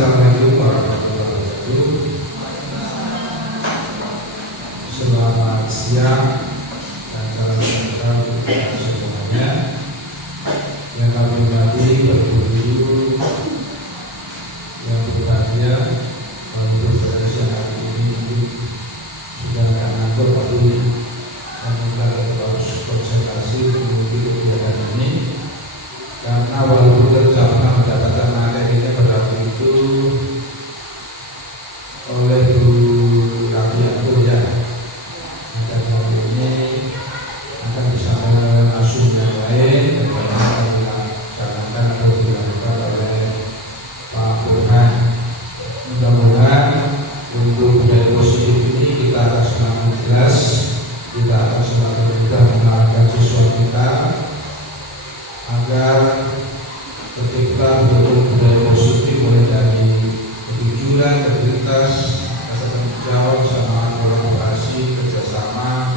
Assalamualaikum warahmatullahi wabarakatuh. Selamat siang dan salam sejahtera untuk kita semuanya. Yang kami hormati berguru yang berbahagia, untuk pada siang hari ini mungkin sudah tidak ngantuk tapi kita harus konsentrasi mengikuti kegiatan ini, karena walaupun terjawab mendapatkan materinya pada waktu itu oleh Bu Rabiatul ya, dan hari ini akan bisa mengasuh yang lain bagaimana dilaksanakan atau dilakukan oleh Pak Burhan. Mudah-mudahan untuk budaya positif ini kita akan semakin jelas, kita akan semakin mudah mengenalkan siswa kita agar ketika bentuk budaya positif mulai dari kejujuran, integritas, rasa tanggung jawab, sama kolaborasi, kerjasama,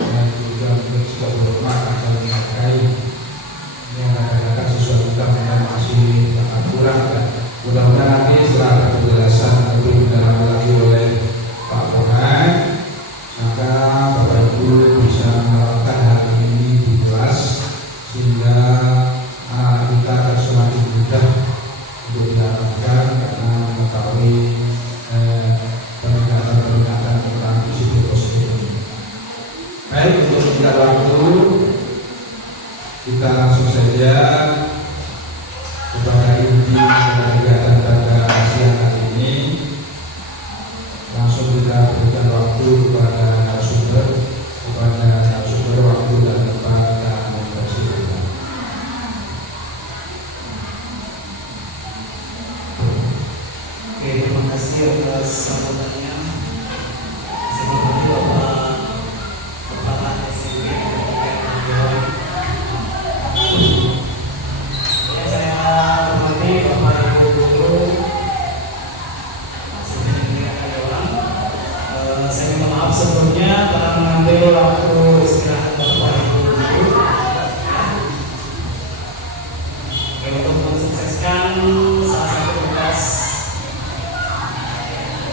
dan juga mungkin sikap hormat akan menghargai yang kadang-kadang siswa kita memang masih sangat kurang, dan mudah-mudahan nanti setelah ada penjelasan lebih mendalam lagi oleh Pak Burhan, maka Bapak Ibu bisa menerapkan hal ini di kelas sehingga kita akan semakin mudah untuk diharapkan karena mengetahui peningkatan tentang disiplin positif ini. Baik, untuk tidak waktu kita langsung saja kepada inti kegiatan pada siang hari ini. Langsung kita berikan waktu kepada narasumber waktu dan tempat dan mempersilakan. Oke, terima kasih atas sambutannya. Seperti Bapak Kepala SMP ya, saya hormati Bapak Ibu Guru, saya minta maaf sebelumnya telah mengambil waktu istirahat Bapak Ibu Guru. Untuk mensukseskan salah satu tugas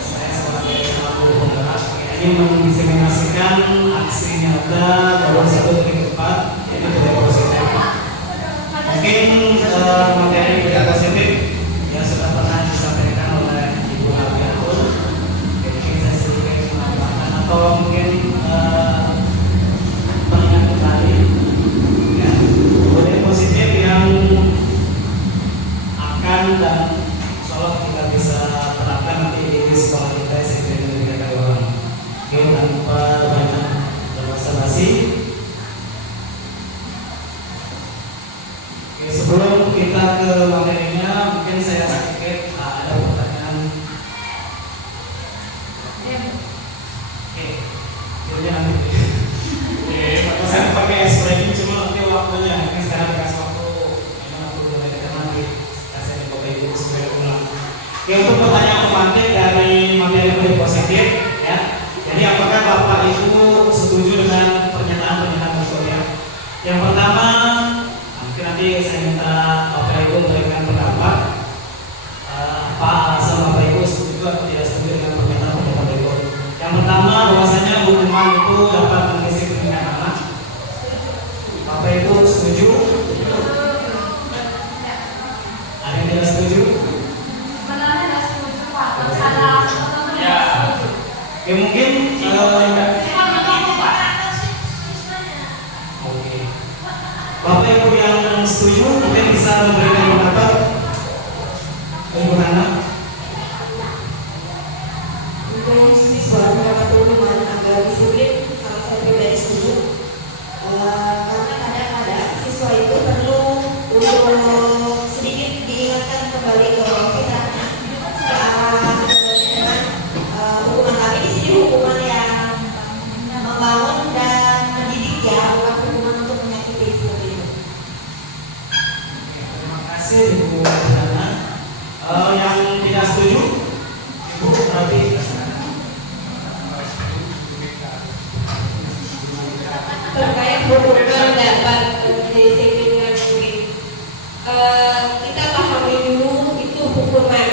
saya sebagai selaku penggerak ini mendiseminasikan aksi nyata dalam satu titik tepat, yaitu budaya positif. Mungkin materi budaya positif yang sudah pernah disampaikan oleh Ibu Rabiatul, mungkin saya sedikit menambahkan atau mungkin pengingat kembali ya, budaya positif yang akan dan insyaallah kita bisa terapkan nanti di sekolah kita SMP Negeri Kaliurang. Oke, tanpa banyak basa-basi. Oke, sebelum kita ke materinya, mungkin saya sedikit ada pertanyaan. Oke, jadinya nanti. Oke, saya pakai explaining cuma nanti waktunya. Ini sekarang dikasih waktu. Oke, untuk pertanyaan tematik dari materi budaya positif ya. Jadi apakah Bapak Ibu setuju dengan pernyataan-pernyataan tersebut ya? Yang pertama, mungkin nanti saya minta Bapak Ibu memberikan pendapat apa alasan Bapak Ibu setuju atau tidak setuju dengan pernyataan-pernyataan berikut. Yang pertama, bahwasanya hukuman itu dapat mendisiplinkan anak. Bapak Ibu setuju? Ada yang tidak setuju? Ya mungkin Bapak Ibu yang setuju mungkin bisa memberikan pendapat. Ibu Nana. Untuk siswa mendapat hukuman agar disiplin, kalau saya pribadi setuju, karena kadang-kadang siswa itu perlu untuk sedikit diingatkan kembali ke fitrahnya dengan hukuman kami di sini hukuman yang membangun dan mendidik ya, bukan hukuman untuk menyakiti seperti itu. Terima kasih Ibu Nana. Yang tidak setuju, Ibu berarti terkait hukuman dapat didisiplinkan mungkin kita pahami dulu itu hukuman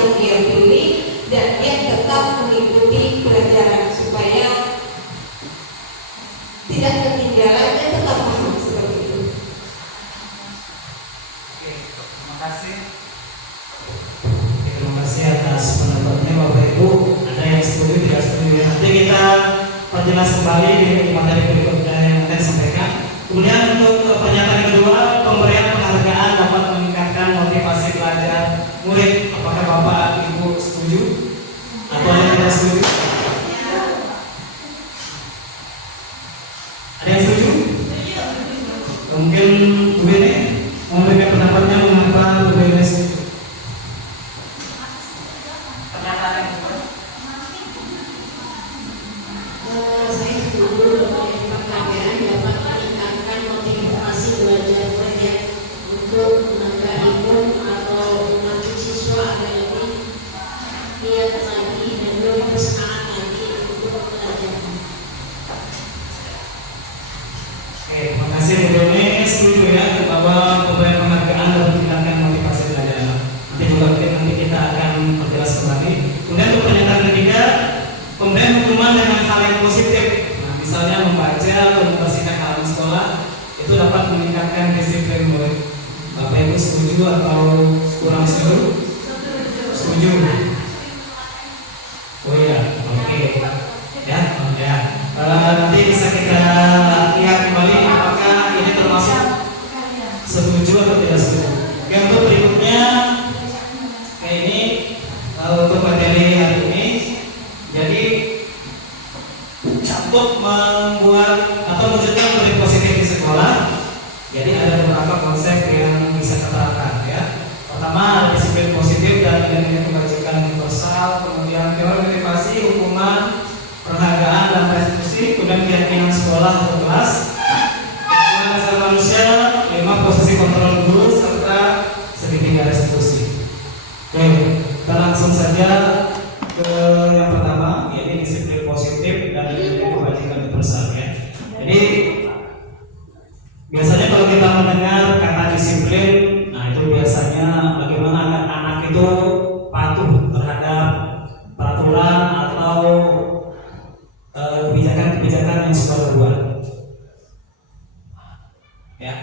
yang dia pilih dan dia tetap mengikuti pelajaran supaya tidak ketinggalan dan tetap paham seperti itu. Oke, terima kasih. Oke, terima kasih atas pendapatnya Bapak Ibu. Ada yang setuju, tidak setuju. Nanti kita perjelas kembali di materi berikutnya yang akan disampaikan. Kemudian untuk pernyataan kedua, pemberian penghargaan dapat meningkatkan motivasi belajar murid. Apakah Bapak Ibu setuju atau yang tidak setuju? Ada yang setuju? Mungkin Bu Bene memberikan pendapatnya mengapa Bu Bene setuju. Pernyataan yang kedua. Saya setuju pemberian penghargaan dapat meningkatkan motivasi belajar murid untuk menambah imun atau memacu siswa agar lebih giat lagi dan lebih bersemangat lagi untuk belajar. Oke, terima kasih Bu Bene. Setuju ya bahwa pemberian penghargaan dapat meningkatkan motivasi belajar. Nanti kita akan perjelas kembali. Kemudian untuk pernyataan ketiga, pemberian hukuman dengan hal yang positif. Nah, misalnya membaca atau membersihkan halaman sekolah itu dapat meningkatkan disiplin murid. Bapak Ibu setuju atau kurang setuju? Setuju. Oh iya, oke. Ya, ya. Nanti bisa kita lihat kembali apakah ini termasuk setuju atau tidak setuju. Oke, untuk berikutnya ini untuk materi hari ini. Jadi untuk membuat atau mewujudkan murid positif di sekolah, jadi ada beberapa konsep yang bisa kita terapkan ya. Pertama ada disiplin positif dan nilai kebajikan universal, kemudian teori motivasi, hukuman, penghargaan dan restitusi, kemudian keyakinan sekolah atau kelas, kemudian dasar manusia, 5 posisi kontrol guru serta segitiga restitusi. Oke, kita langsung saja ke yang pertama, yaitu disiplin positif dan nilai kebajikan universal ya. Jadi biasanya kalau kita mendengar kata disiplin, nah itu biasanya bagaimana anak-anak itu patuh terhadap peraturan atau kebijakan-kebijakan yang sudah dibuat. Ya.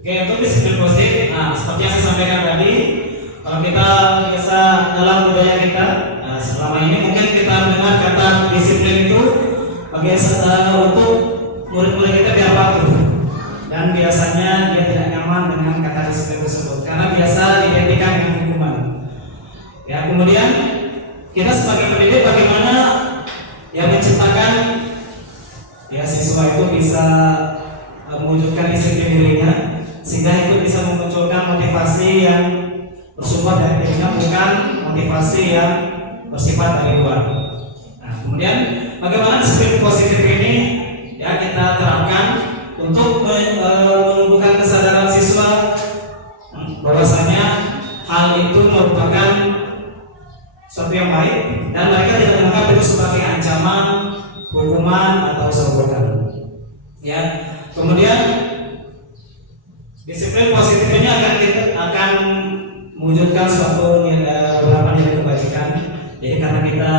Oke, untuk disiplin positif, nah seperti yang saya sampaikan tadi, kalau kita biasa dalam budaya kita, nah, selama ini mungkin kita mendengar kata disiplin itu bagi untuk murid-murid kita biar patuh, dan biasanya dia tidak nyaman dengan kata disiplin tersebut karena biasa diidentikan dengan hukuman. Ya, kemudian kita sebagai pendidik bagaimana yang menciptakan ya siswa itu bisa mewujudkan disiplin dirinya, sehingga itu bisa memunculkan motivasi yang bersumber dari dirinya, bukan motivasi yang bersifat dari luar. Nah, kemudian bagaimana disiplin positif ini ya kita terapkan untuk menumbuhkan kesadaran siswa bahwasanya hal itu merupakan sesuatu yang baik dan mereka tidak menganggap itu sebagai ancaman, hukuman atau sogokan. Ya, kemudian disiplin positif ini akan mewujudkan suatu beberapa nilai kebajikan. Jadi karena kita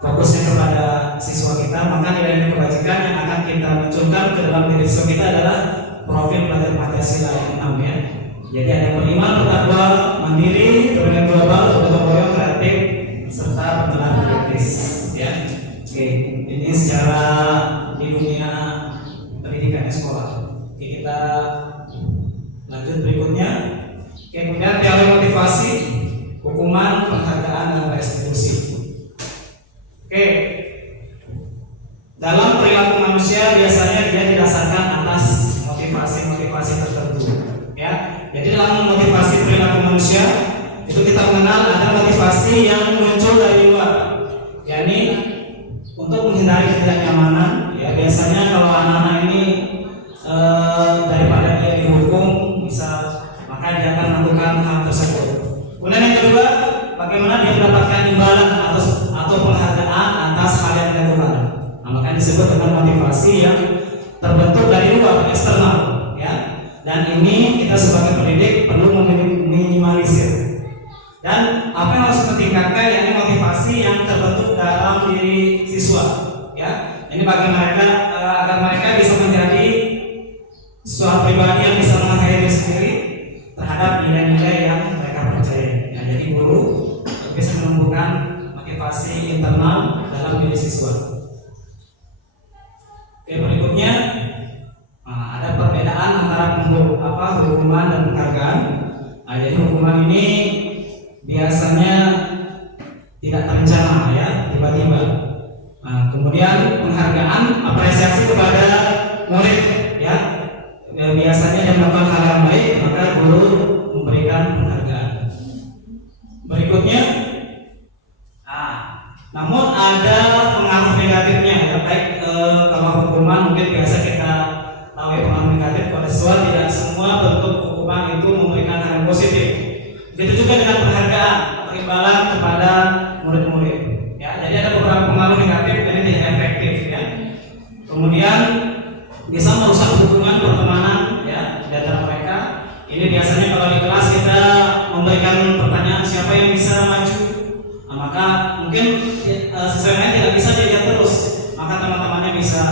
fokusnya kepada siswa kita, maka nilai kebajikan yang akan kita munculkan ke dalam diri siswa kita adalah profil pelajar Pancasila yang 6 ya. Jadi ada yang beriman, bertakwa, mandiri, berpikir global, bergotong royong, kreatif, serta bergerak kritis. Ya, oke. Ini secara di dunia pendidikan sekolah. Oke, kita lanjut berikutnya. Oke, kemudian teori motivasi, hukuman, penghargaan, dan restitusi. Oke, dalam perilaku manusia biasanya dia didasarkan atas motivasi-motivasi tertentu. Ya, jadi dalam motivasi perilaku manusia itu kita mengenal ada motivasi yang muncul dari luar, yakni untuk menghindari ketidaknyamanan. Ya, biasanya kalau anak-anak ini daripada dia dihukum, maka dia akan melakukan hal tersebut. Kemudian yang kedua, bagaimana dia mendapatkan imbalan atau penghargaan atas hal yang dilakukan. Nah, maka disebut dengan motivasi yang terbentuk dari luar, eksternal. Ya. Dan ini kita sebagai pendidik perlu meminimalisir. Dan apa yang harus kita tingkatkan yakni motivasi yang terbentuk dalam diri siswa, ya. Ini bagi mereka agar mereka bisa menjadi suatu pribadi yang bisa menghargai diri sendiri terhadap nilai-nilai yang mereka percaya. Ya, jadi guru bisa menumbuhkan motivasi internal dalam diri siswa. Oke, berikutnya ada perbedaan antara hukuman dan penghargaan. Nah, jadi hukuman ini biasanya tidak terencana, ya, tiba-tiba. Nah, kemudian penghargaan apresiasi kepada murid, ya. Biasanya yang melakukan hal yang baik maka guru memberikan penghargaan. Berikutnya, namun ada pengaruh negatifnya, ya. Baik kalau hukuman mungkin biasa kita tahu ya, pengaruh negatif pada siswa. Tidak semua bentuk hukuman itu memberikan hal yang positif. Begitu juga dengan penghargaan atau imbalan kepada murid-murid. Ya, jadi ada beberapa pengaruh negatif yang tidak efektif, ya. Kemudian bisa merusak hubungan pertemanan, ya, di antara mereka. Ini biasanya kalau di kelas kita memberikan pertanyaan siapa yang bisa maju, maka mungkin siswa lain tidak bisa diajak terus, maka teman-temannya bisa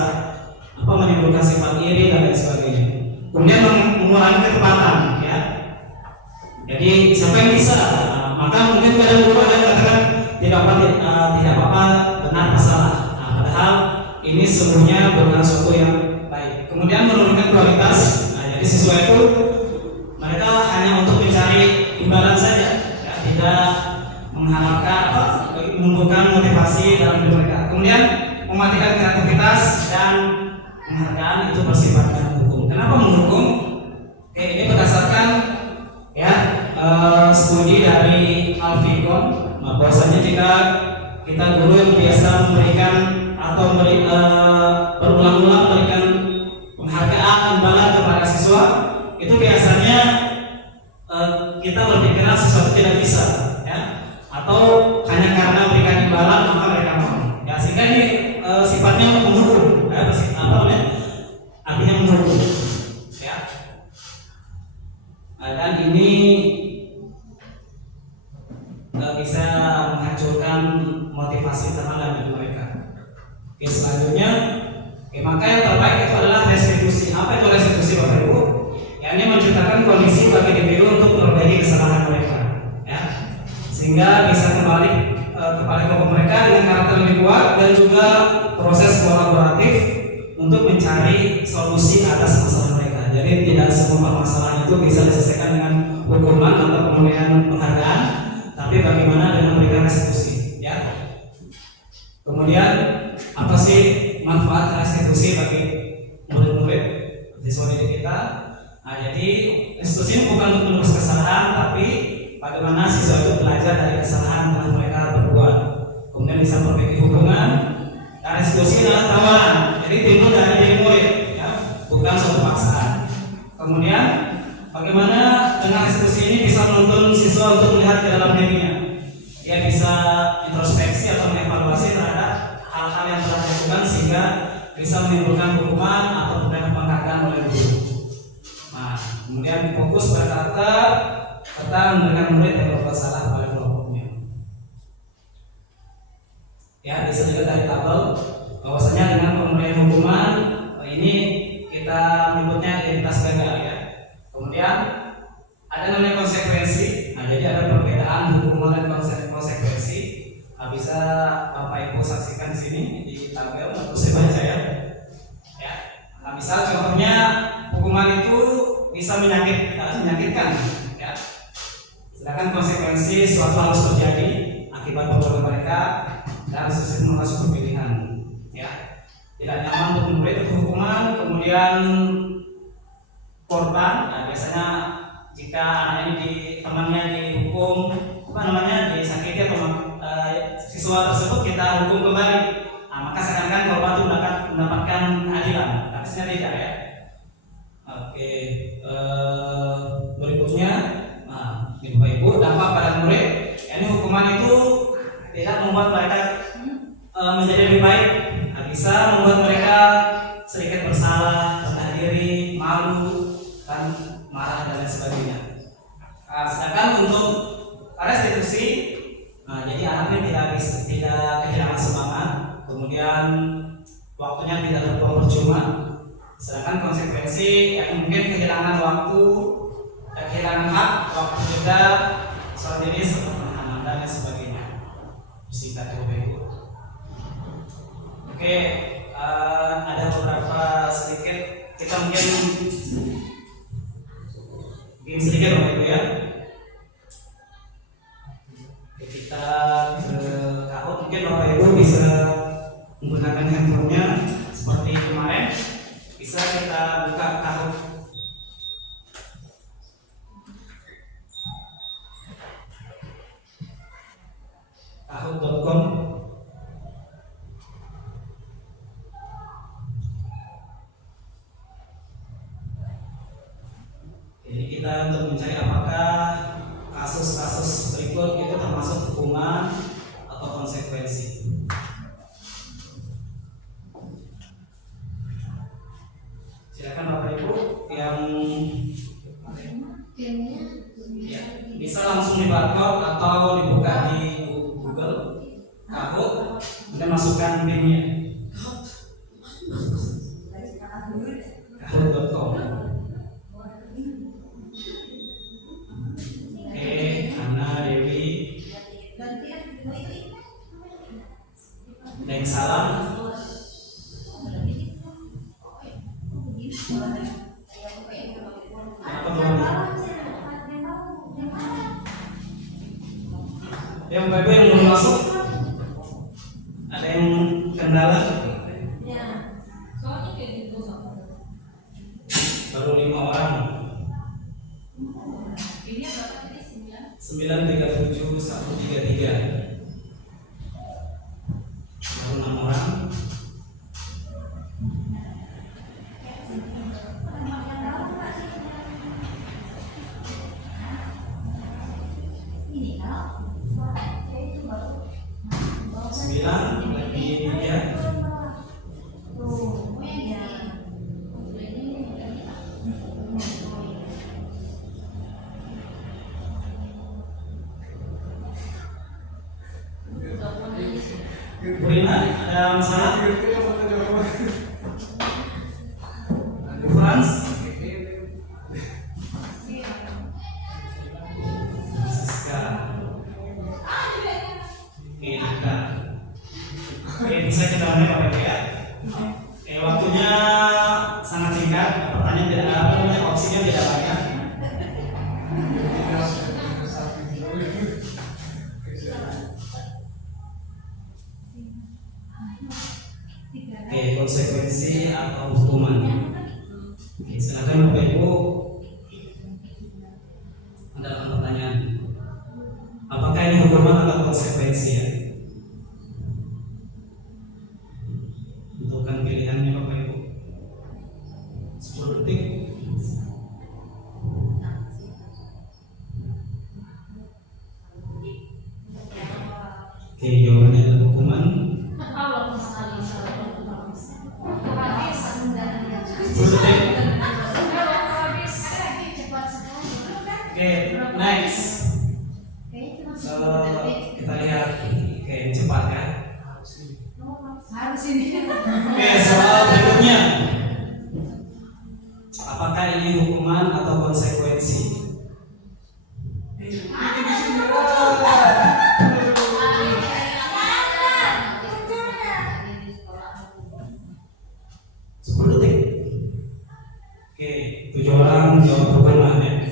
menimbulkan sifat iri dan lain sebagainya. Kemudian mengurangi ketepatan, ya. Jadi siapa yang bisa, maka mungkin kadang guru ada yang katakan tidak apa-apa, benar masalah. Padahal ini semuanya bukan sesuatu yang baik. Kemudian menurunkan kualitas. Jadi siswa itu mereka hanya untuk mencari imbalan saja, ya, tidak mengharapkan menumbuhkan motivasi dalam diri mereka. Kemudian mematikan kreativitas dan penghargaan itu bersifat menghukum. Kenapa menghukum? Oke, ini berdasarkan, ya, studi dari Alficon, bahwasanya jika kita guru yang biasa memberikan atau berulang-ulang memberikan penghargaan imbalan kepada siswa, itu biasanya kita berpikiran sesuatu tidak bisa, ya, atau hanya karena memberikan imbalan maka mereka mau, ya, sehingga ini sifatnya menghukum, ya, artinya menghukum, ya. Dan ini bisa menghancurkan motivasi terhadap diri mereka. Oke, selanjutnya, maka yang terbaik itu adalah restitusi. Apa itu restitusi, Bapak Ibu? Ya, ini menciptakan kondisi bagi individu untuk memperbaiki kesalahan mereka, ya, sehingga bisa kembali kepada kelompok mereka dengan karakter lebih kuat dan juga proses kolaboratif untuk mencari solusi atas masalah mereka. Jadi tidak semua permasalahan itu bisa diselesaikan dengan hukuman atau pemberian penghargaan, tapi bagaimana dengan memberikan restitusi, ya. Kemudian apa sih manfaat restitusi bagi murid-murid siswa didik kita? Nah, jadi restitusi ini bukan untuk menebus kesalahan, tapi bagaimana siswa itu belajar dari kesalahan yang telah mereka berbuat, kemudian bisa memperbaiki hubungan. Dan restitusi adalah tawaran, jadi timbul dari diri murid, ya, bukan suatu paksaan. Kemudian bagaimana dengan restitusi ini bisa menuntun siswa untuk melihat ke dalam dirinya. Dia bisa introspeksi atau mengevaluasi terhadap hal-hal yang telah dilakukan sehingga bisa menimbulkan hukuman atau penghargaan oleh guru. Nah, kemudian fokus pada karakter serta memberikan murid yang berbuat salah pada kelompoknya. Ya, bisa juga dari tabel bahwasanya dengan pemberian hukuman ini kita menyebutnya identitas gagal, ya. Kemudian ada namanya konsekuensi. Nah, jadi ada perbedaan hukuman dan konsekuensi. Bisa Bapak Ibu saksikan di sini di tabel atau saya baca, ya. Ya. Nah, misal contohnya hukuman itu bisa menyakitkan, ya. Sedangkan konsekuensi suatu harus terjadi akibat perbuatan mereka dan sesuai dengan pilihan, ya. Tidak nyaman untuk memberi hukuman, kemudian korban. Nah, biasanya jika anak ini temannya dihukum disakiti atau siswa tersebut kita hukum kembali, nah, maka seakan-akan korban itu mendapatkan keadilan, tapi sebenarnya tidak, ya. Oke, berikutnya, nah, Bapak Ibu, dampak pada murid. Ini hukuman itu tidak membuat mereka menjadi lebih baik, nah, bisa membuat mereka sedikit bersalah, rendah diri, malu, dan Nah, jadi anaknya tidak kehilangan semangat, kemudian waktunya tidak terbuang percuma. Sedangkan konsekuensi yang mungkin kehilangan waktu, kehilangan hak, waktu juga soal jenis penahanan dan sebagainya. Singkat Ibu. Oke, ada beberapa sedikit kita mungkin sedikit Bapak Ibu ya. Kita ke KO, mungkin Bapak Ibu bisa menggunakan handphonenya seperti kemarin. Bisa kita buka Kahoot. Kahoot.com. Jadi kita untuk mencari apakah kasus-kasus berikut itu termasuk hukuman atau konsekuensi. Silakan Bapak Ibu yang ya, bisa langsung di barcode atau dibuka di Google Kahoot, kemudian masukkan linknya kahoot.com. Oke, Hana Dewi Neng Salam. Kenapa belum? Yang Bapak Ibu yang belum masuk, ada yang kendala? Baru 5 orang. 937 133. Baru 6 orang. Bu Rina, ada masalah? Bu Frans? Siska. Eka. Oke, bisa kita mulai Bapak Ibu ya. Oke, waktunya sangat singkat. Pertanyaan tidak apa, opsinya tidak banyak. Oke, konsekuensi atau hukuman. Oke, silakan Bapak Ibu. Ada pertanyaan. Apakah ini hukuman atau konsekuensi ya? Tentukan pilihannya Bapak Ibu. 10 detik. Oke, jawabannya adalah hukuman. Oke, next. Kita lihat. Oke, cepat kan? Oke, soal berikutnya. Apakah ini hukuman atau konsekuensi? Oke, 7 orang jawab hukuman ya.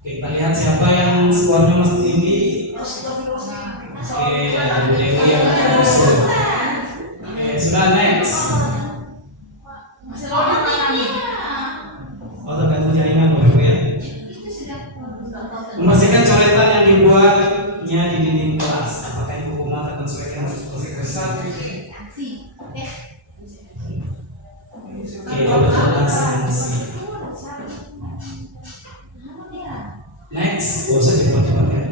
Oke, kita lihat siapa yang skornya masih tinggi. Oke, ada Bu Dewi yang masuk. Oke, sudah next. Oh, tergantung jaringan Bapak Ibu ya. Memastikan coretan yang dibuatnya di dinding kelas. Apakah ini hukuman atau konsekuensi? Oke, adalah sanksi. Next, usah cepat-cepat ya.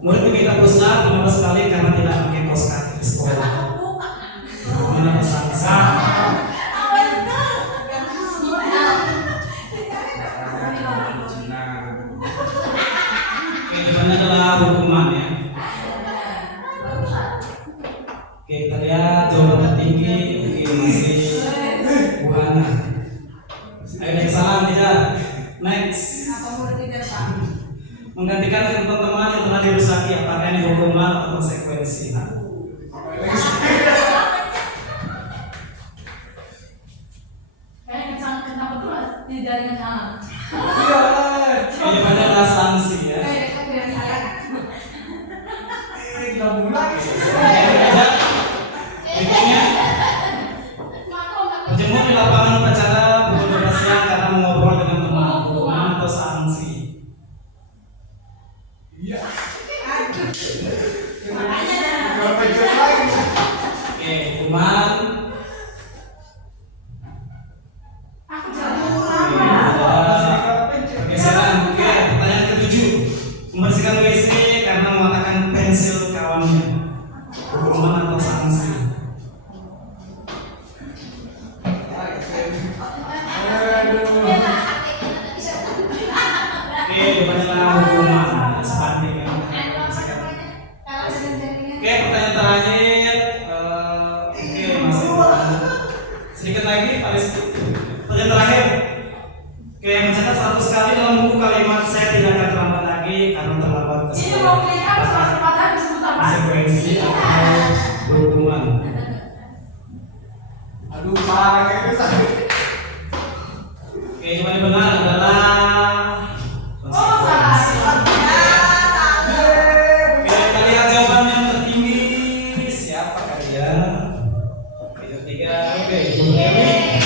Murid meminta pusat 15 kali karena tidak pakai kaos kaki di sekolah. Oke, kita lihat jawaban tertinggi. Oke, masih Bu Hana. Ayo naik salam tidak? Next. Menggantikan teman-teman yang telah dirusaki, apakah ini hukuman atau konsekuensi? Ini adalah sanksi ya. Berikutnya, berjemur di lapangan upacara pukul 12 siang karena mengobrol dengan teman, hukuman atau sanksi? Oke, hukuman. Pergeseran. Oke, pertanyaan ke-7. Membersihkan WC karena mematahkan pensil kawannya, hukuman atau sanksi? Oke, jawabannya adalah hukuman. Sebanding ya. Oke, pertanyaan terakhir. Oke, masih sedikit lagi, paling sedikit. Pertanyaan terakhir. Oke, mencatat 100 kali dalam buku kalimat saya tidak akan terlambat lagi karena terlambat ke sekolah. Konsekuensi atau hukuman? Aduh, parah kayak gitu. Oke, jawaban yang benar adalah konsekuensi. Oke, kita lihat jawaban yang tertinggi. Siapa kalian? Oke, yang ketiga. Oke, Ibu Dewi.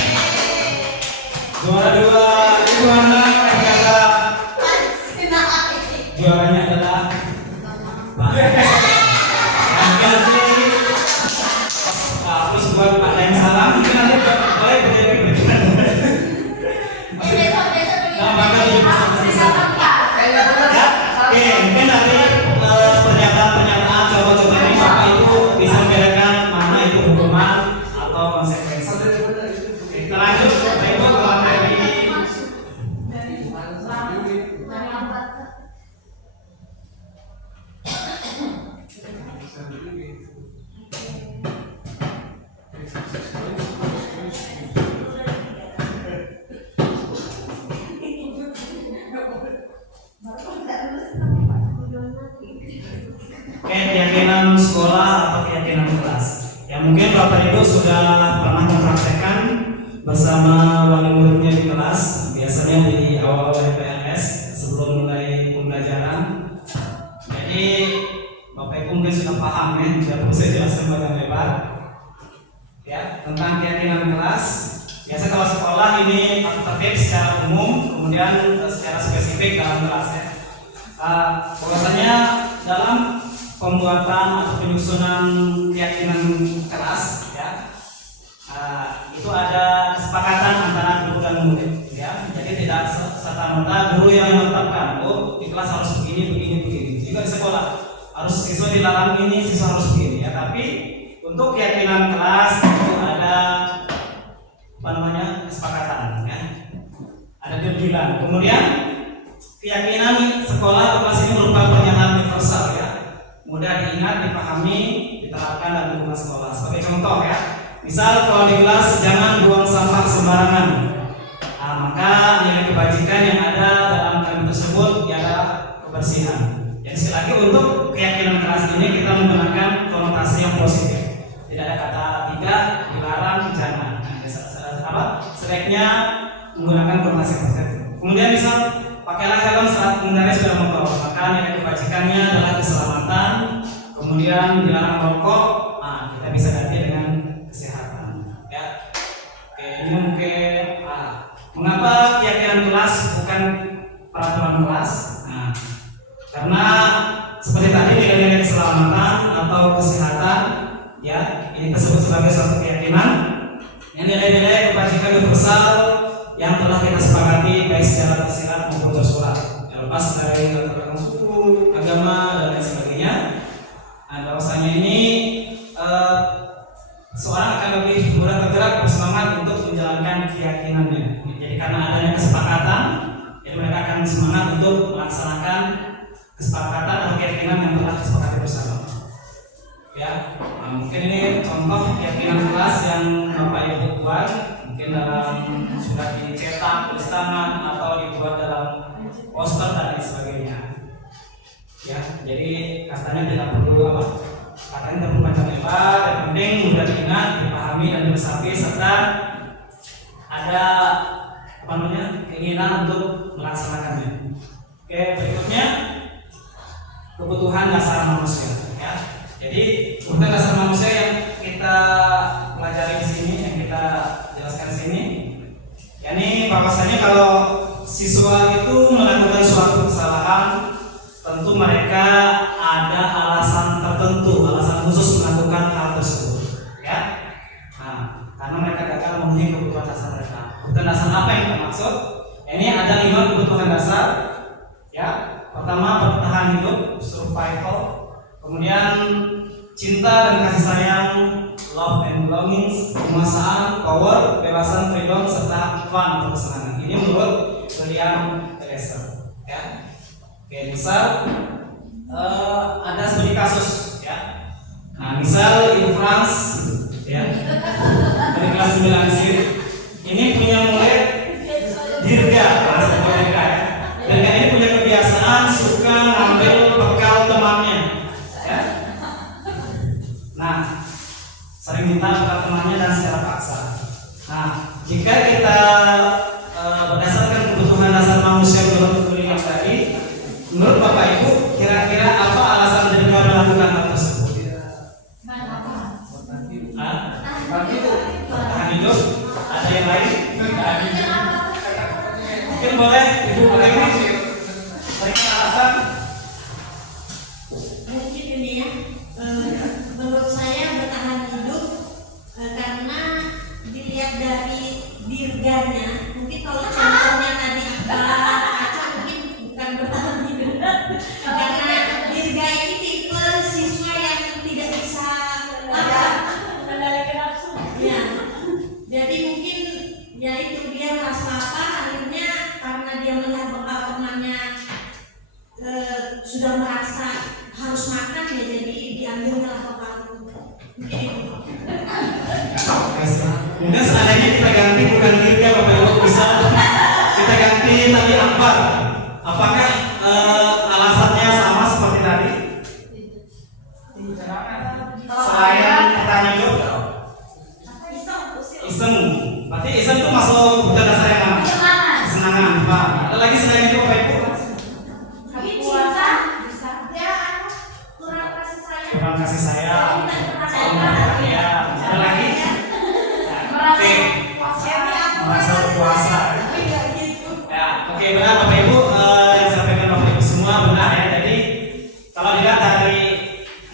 Juara 2, Ibu Hana. Juaranya adalah Pak. Terus buat Pak yang salah, mungkin nanti boleh berdiri berjalan. Nah, bakal ya. Oke, mungkin nanti pernyataan coba-coba ini Bapak Ibu bisa membedakan mana itu hukuman atau konsekuensi. Oke, kita lanjut. Bapak Ibu ke materi. Oke, keyakinan sekolah atau keyakinan kelas. Ya mungkin Bapak Ibu sudah pernah mempraktekkan bersama wali muridnya di kelas, biasanya di awal PLS sebelum mulai pembelajaran. Jadi Bapak Ibu mungkin sudah paham ya, tidak perlu saya jelaskan panjang lebar. Ya, tentang keyakinan kelas. Biasa kalau sekolah ini tertib secara umum, kemudian secara spesifik dalam kelas ya. Bahwasanya dalam pembuatan atau penyusunan keyakinan kelas ya, itu ada kesepakatan antara guru dan murid ya. Jadi tidak serta-merta guru yang menetapkan, oh di kelas harus begini. Jika di sekolah harus siswa dilarang ini, siswa harus begini ya. Tapi untuk keyakinan kelas itu ada kesepakatan ya. Ada deadline. Kemudian keyakinan sekolah atau kelas ini merupakan pernyataan universal ya, mudah diingat, dipahami, diterapkan dalam lingkungan sekolah. Sebagai contoh ya, misal kalau di kelas jangan buang sampah sembarangan. Nah, maka nilai kebajikan yang ada dalam kalimat tersebut ialah kebersihan. Jadi sekali lagi untuk keyakinan kelas ini kita menggunakan konotasi yang positif. Tidak ada kata tidak, dilarang, jangan. Sebaiknya menggunakan konotasi positif. Kemudian misal pakailah helm saat mengendarai sepeda motor, maka nilai kebajikannya adalah keselamatan. Kemudian dilarang merokok, nah kita bisa ganti dengan kesehatan. Ya, oke ini mungkin mengapa keyakinan kelas bukan peraturan kelas? Nah, karena seperti tadi nilai-nilai keselamatan atau kesehatan, ya ini disebut sebagai suatu keyakinan. Yang nilai-nilai kebajikan universal yang telah kita sepakati baik secara tersirat maupun tersurat, lepas dari latar belakang suku, agama dan lain sebagainya. Nah, bahwasanya ini seorang akan lebih mudah tergerak, bersemangat untuk menjalankan keyakinannya. Jadi karena adanya kesepakatan, jadi mereka akan semangat untuk melaksanakan kesepakatan atau keyakinan yang telah disepakati bersama. Ya. Nah, mungkin ini contoh keyakinan kelas yang Bapak Ibu buat, mungkin sudah dicetak tulis tangan atau dibuat dalam poster dan lain sebagainya. Ya, jadi katanya tidak perlu katanya tidak perlu panjang lebar, yang penting mudah diingat, dipahami dan diresapi serta ada keinginan untuk melaksanakannya. Oke, berikutnya kebutuhan dasar manusia. Ya, jadi kebutuhan dasar manusia yang kita pelajari di sini, yang kita jelaskan di sini, yakni bahwasanya kalau siswa itu melakukan suatu kesalahan, tentu mereka ada alasan tertentu, alasan khusus melakukan hal tersebut. Ya, nah, karena mereka gagal memenuhi kebutuhan dasar mereka. Kebutuhan dasar apa yang kita maksud? Ini ada 5 kebutuhan dasar. Ya, pertama bertahan hidup, survival. Kemudian cinta dan kasih sayang, love and belongings, penguasaan, power, kebebasan, freedom, serta fun atau kesenangan. Ini menurut William Glasser. Ya, oke, misal ada studi kasus. Ya, nah misal di France, ya, dari kelas 9 sih, ini punya murid dirga, bahasa dirga ya. Dan ini punya kebiasaan suka ngambil bekal temannya. Ya. Nah, sering minta bekal temannya dan secara paksa. Nah, jika kita berdasarkan kebutuhan dasar manusia menurut William tadi, menurut Bapak Ibu, kira-kira apa alasan mereka melakukan hal tersebut? Bertahan hidup. Ada yang lain? Mungkin boleh Ibu boleh berikan alasan. Mungkin ini ya, menurut saya bertahan hidup karena dilihat dari dirganya. Mungkin kalau contohnya tadi Aca mungkin bukan bertahan hidup karena dirga ini tipe siswa yang tidak bisa mengendalikan nafsu. Ya, jadi mungkin ya itu dia merasa akhirnya karena dia melihat bekal temannya sudah merasa harus makan ya, jadi diambilnya bekal mungkin itu. Mungkin seandainya kita ganti bukan dirga Bapak Ibu, bisa kita ganti tadi akbar. Apakah alasannya sama seperti tadi? Selain bertahan hidup, iseng. Berarti iseng itu masuk kebutuhan dasar yang mana? Kesenangan. Pak. Ada lagi selain itu Bapak Ibu? Kurang kasih sayang. Ya, ada lagi? Oke. Merasa berkuasa. Ya, oke, benar Bapak Ibu, yang disampaikan Bapak Ibu semua benar ya. Jadi kalau dilihat dari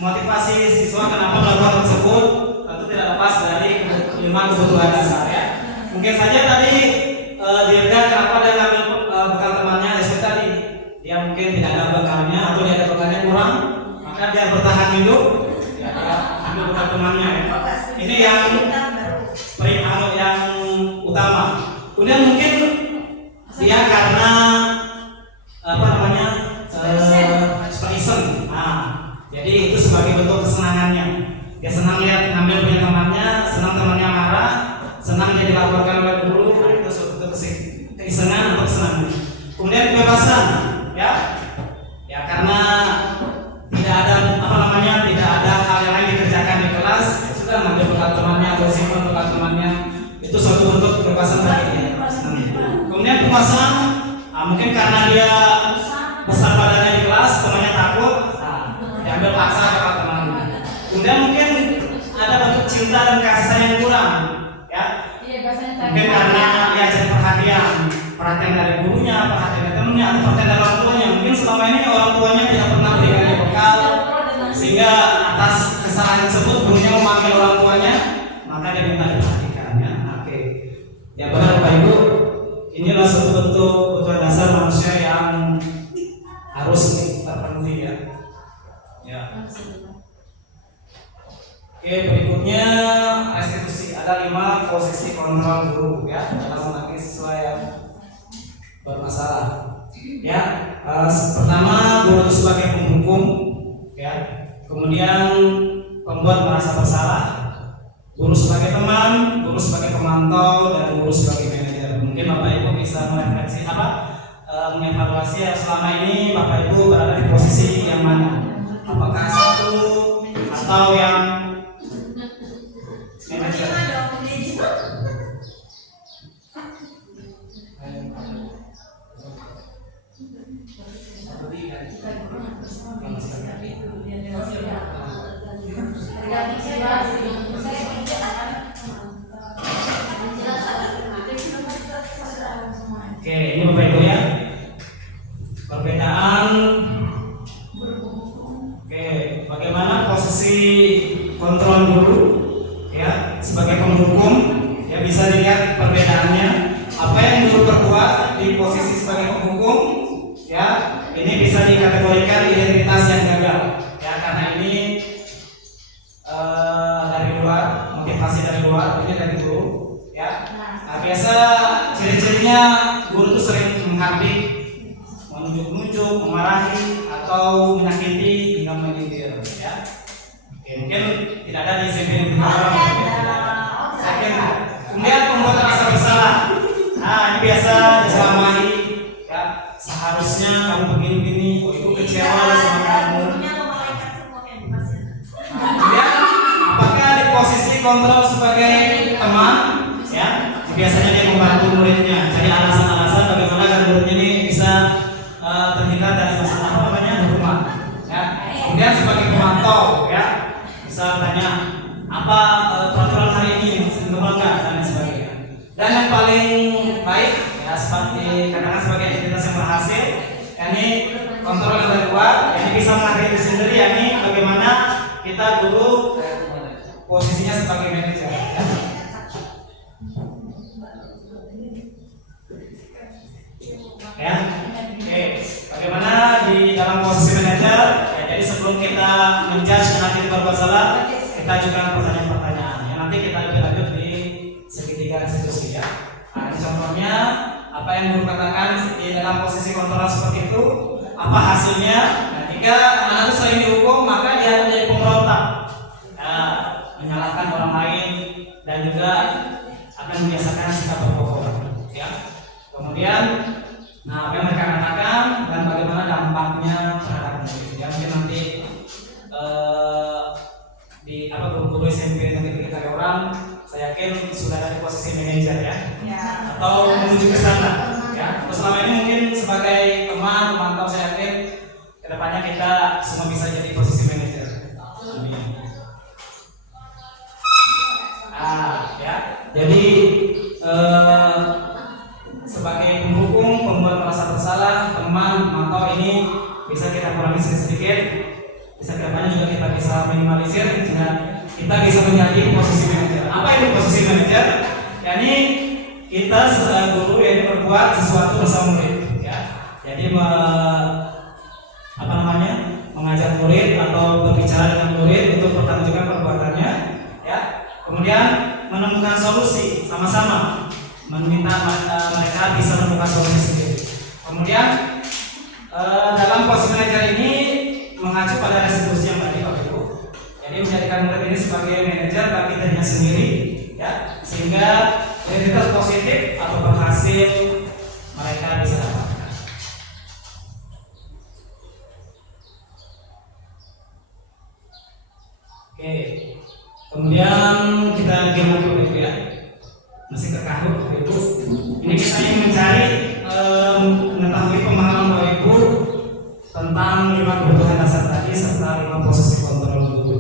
motivasi siswa kenapa melakukan tersebut, tentu tidak lepas dari 5 kebutuhan dasar ya. Mungkin saja tadi dirga kenapa dia ngambil bekal temannya, ya seperti tadi dia mungkin tidak ada bekalnya atau dia ada bekalnya kurang, maka dia bertahan hidup, ya dia ambil bekal temannya ya. Ini yang yang utama. Kemudian mungkin dia karena suka iseng. Nah, jadi itu sebagai bentuk kesenangannya. Dia senang lihat ngambil punya temannya, senang temannya marah, senang dia dilaporkan oleh guru. Nah, itu suatu keisengan atau kesenangan. Kemudian kebebasan, ya, ya karena tidak ada tidak ada hal yang lain dikerjakan di kelas, ya sudah ngambil bekal temannya atau simpan bekal temannya. Itu suatu bentuk kebebasan bagi dia. Kemudian kepuasan, mungkin karena dia besar badannya di kelas, temannya takut, diambil paksa bekal temannya. Kemudian mungkin ada bentuk cinta dan kasih sayang kurang, ya. Mungkin karena diajak perhatian dari gurunya, perhatian dari temannya, atau perhatian dari orang tuanya. Mungkin selama ini orang tuanya tidak pernah berikan bekal, sehingga atas kesalahan tersebut gurunya memanggil orang tuanya, maka dia minta diperhatikan. Ya, oke. Ya benar Bapak Ibu, inilah suatu bentuk kebutuhan dasar manusia yang harus terpenuhi ya. Ya. Oke, berikutnya restitusi. Ada 5 posisi kontrol guru ya dalam menangani siswa yang bermasalah. Ya, pertama guru itu sebagai penghukum, ya. Kemudian membuat merasa bersalah. Guru sebagai teman, guru sebagai pemantau, dan guru sebagai manajer. Mungkin Bapak Ibu bisa merefleksi mengevaluasi selama ini Bapak Ibu berada di posisi yang mana? Apakah satu atau yang manajer? Oke, ini Bapak Ibu ya. Perbedaan. Oke, bagaimana posisi kontrol guru ya sebagai penghukum ya, bisa dilihat perbedaannya. Apa yang guru perbuat di posisi sebagai penghukum ya, ini bisa dikategorikan identitas yang gagal ya, karena ini dari luar, motivasi dari luar, ini dari guru ya. Nah, biasa ciri-cirinya guru itu sering menghardik, menunjuk-nunjuk, memarahi, atau menyakiti hingga menyindir ya. Oke, mungkin tidak ada di SMP yang kemudian membuat rasa bersalah. Nah, ini biasa diselamahi ya, seharusnya kamu begini-begini, oh ibu kecewa sama kamu. Kemudian apakah di posisi kontrol sebagai teman ya, biasanya dia membantu muridnya, jadi alasan-alasan bagaimana agar muridnya ini bisa terhindar dari masalah apa namanya hukuman ya. Kemudian sebagai pemantau ya, bisa tanya apa peraturan hari ini normal nggak dan lain sebagainya. Dan yang paling baik ya, seperti katakan sebagai identitas yang berhasil, yakni kontrol yang dari luar, yang bisa mengakhiri sendiri, yakni bagaimana kita dulu posisinya sebagai manajer ya. Ya, oke. Bagaimana di dalam posisi manajer? Ya, jadi sebelum kita menjudge nanti berbuat salah, kita ajukan pertanyaan-pertanyaan. Ya, nanti kita lebih lanjut di segitiga institusi ya. Nah, contohnya apa yang guru katakan di dalam posisi kontrol seperti itu, apa hasilnya? Nah, jika anak itu sering dihukum, maka dia menjadi pemberontak, ya, menyalahkan orang lain dan juga akan membiasakan sikap berbohong. Ya. Kemudian nah, apa yang mereka katakan dan bagaimana dampaknya terhadap murid. Ya, mungkin nanti di guru-guru SMP nanti kita orang, saya yakin sudah ada di posisi manajer ya, atau menuju ke sana. Ya, selama ini mungkin sebagai teman pemantau, saya yakin kedepannya kita semua bisa jadi posisi manajer. Amin. Ya, jadi sebagai penghukum, pembuat merasa bersalah, teman, pemantau ini bisa kita kurangi sedikit. Bisa kedepannya juga kita bisa minimalisir sehingga kita bisa menjadi posisi manajer. Apa itu posisi manajer? Yani kita sebagai guru yang berbuat sesuatu bersama murid. Ya, jadi mengajak murid atau berbicara dengan murid untuk pertanggungjakan perbuatannya. Ya, kemudian menemukan solusi sama-sama. Meminta mereka bisa menemukan solusi sendiri. Kemudian dalam posisi manajer ini mengacu pada restitusi yang tadi Bapak Ibu. Jadi menjadikan murid ini sebagai manajer bagi dirinya sendiri, ya, sehingga identitas positif atau berhasil mereka bisa dapatkan. Oke, kemudian kita gimana Bapak Ibu ya? Masih terkahut Bapak Ibu. Ini kita ingin mencari mengetahui pemahaman Bapak Ibu tentang 5 kebutuhan dasar tadi serta 5 posisi kontrol guru.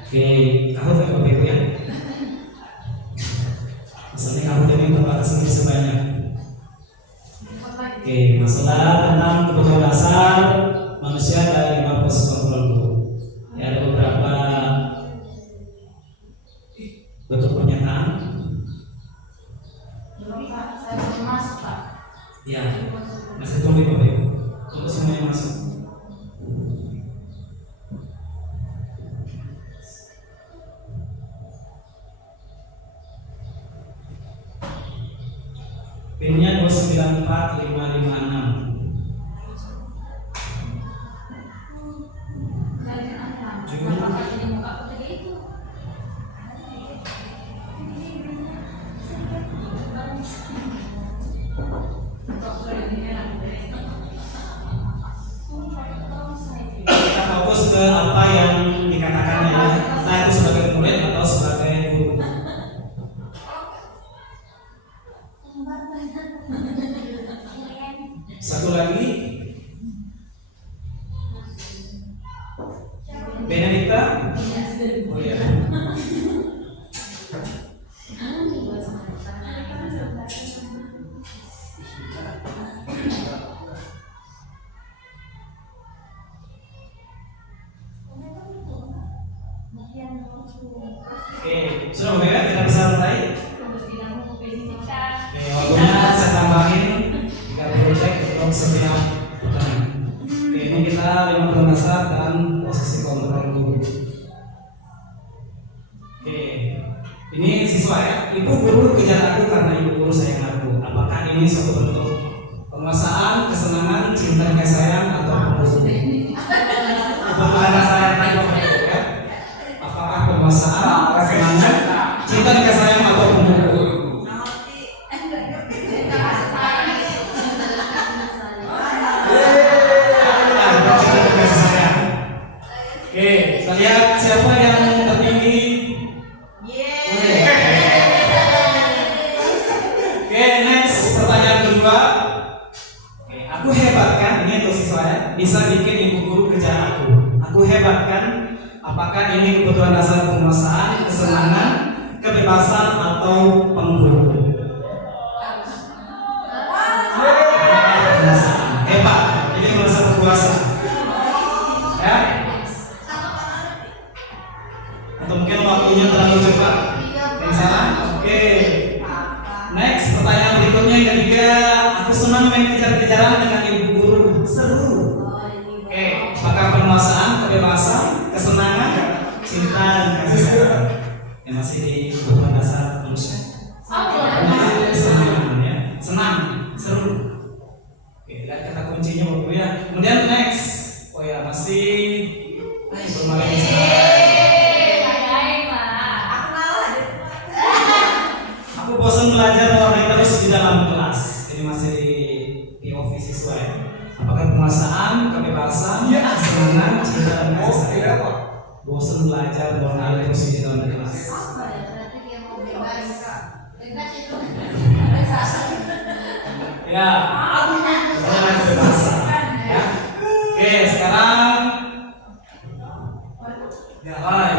Oke, kahut ya Bapak Ibu ya. Misalnya kahut ini Bapak sendiri sebanyak. Oke, masalah tentang kebutuhan dasar manusia dari 5 posisi kontrol guru. Ya, ada beberapa bentuk pernyataan. Saya belum masuk, Pak. Ya, masih tunggu Bapak Ibu. Tunggu semuanya masuk. PIN-nya 294556. Kita fokus ke apa yang dikatakannya ya. Entah itu sebagai murid atau sebagai guru. Satu lagi, Benedikta. Oh iya. Oke, sudah memberes, kita bisa mulai. Oke, waktunya saya tambahin 30 cek untuk setiap pertanyaan. Oke, ini kita 50 dasar dan posisi kontrol dulu. Oke, ini siswa ya. Ibu guru kejar aku karena ibu guru sayang aku. Apakah ini suatu bentuk penguasaan, kesenangan, cinta, kasih sayang atau pembunuh? Kebetulan saya tadi ya. Apakah penguasaan, kesenangan, cinta, kasih sayang atau pembunuh? Oke, kita lihat siapa yang tertinggi. Oke, next pertanyaan kedua. Oke, aku hebat kan? Ini untuk siswa ya. Bisa bikin ibu guru kejar aku. Aku hebat kan? Apakah ini kebutuhan dasar penguasaan, kesenangan, kebebasan atau pembunuh? Hebat, ini merasa berkuasa. Ya? Atau mungkin waktunya terlalu cepat? Yang salah? Oke. Next, pertanyaan berikutnya yang ketiga. Aku senang main kejar-kejaran dengan ibu guru. Seru. Oke, apakah penguasaan, kebebasan, kesenangan, cinta dan kasih sayang? Yang masih di kebutuhan dasar manusia. Senang ya, senang, seru. Oke, lihat kata kuncinya Bapak ya. Kemudian next, oh ya masih, belum ada yang salah. Aku bosan belajar mewarnai terus di dalam kelas. Ini masih di POV siswa ya. Apakah penguasaan, kebebasan, kesenangan, cinta dan kasih sayang? Bosan belajar mewarnai terus di dalam kelas. Ya, saya kebebasan. Ya. Oke, sekarang jalan.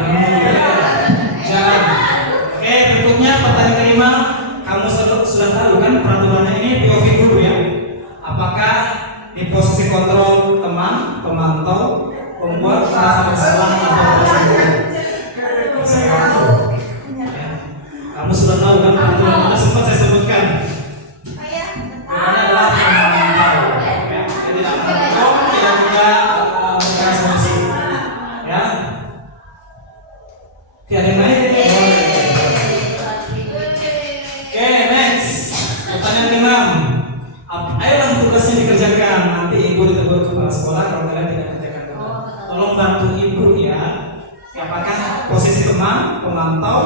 Oke, berikutnya pertanyaan kelima. Kamu sudah tahu kan peraturannya ini POV guru ya. Apakah di posisi kontrol teman, pemantau, pembuat rasa bersalah atau pembuat? Kamu sudah tahu kan peraturan itu sempat saya sebutkan. Peraturannya adalah pemantau. Ya, tidak mendukung, tidak juga berasumsi. Ya. Oke, ada yang lain? Oke, next. Pertanyaan ke-6. Ayolah tugasnya dikerjakan. Nanti ibu ditegur kepala sekolah kalau kalian tidak kerjakan. Tolong bantu ibu ya. Apakah posisi teman, pemantau,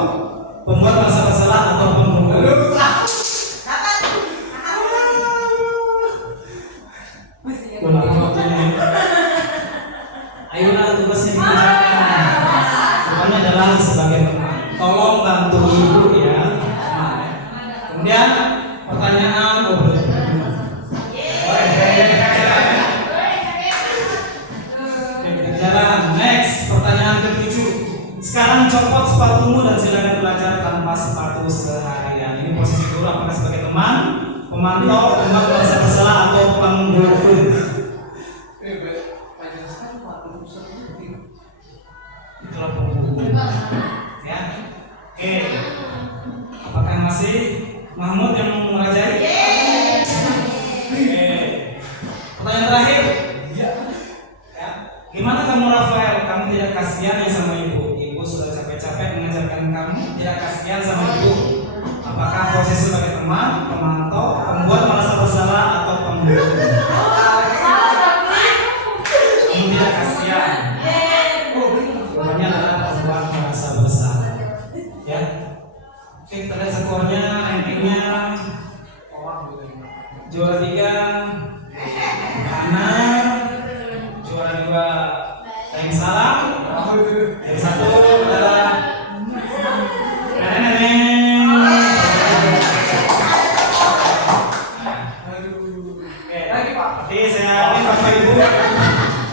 pembuat merasa bersalah atau pembunuh? Ayolah tugasnya dikerjakan. Pokoknya adalah sebagai teman. Tolong bantu ibu ya. Kemudian pertanyaan next, pertanyaan ke-7. Sekarang copot sepatumu dan silakan belajar tanpa sepatu seharian. Ini posisi guru apakah sebagai teman, pemantau, pembuat merasa bersalah atau pembunuh? Itulah pembunuh. Ya. Oke. Apakah masih Mahmud yang merajai? Oke. Pertanyaan terakhir. Ya. Gimana kamu Rafael? Kamu tidak kasihan ya sama ibu? Ibu sudah capek-capek mengajarkan kamu, tidak kasihan sama ibu? Apakah posisi sebagai teman, pemantau, pembuat skornya, rankingnya juara 3 Ana, juara 2 Daeng Salam, yang 1 adalah Neneng. Oke, saya ingin Bapak Ibu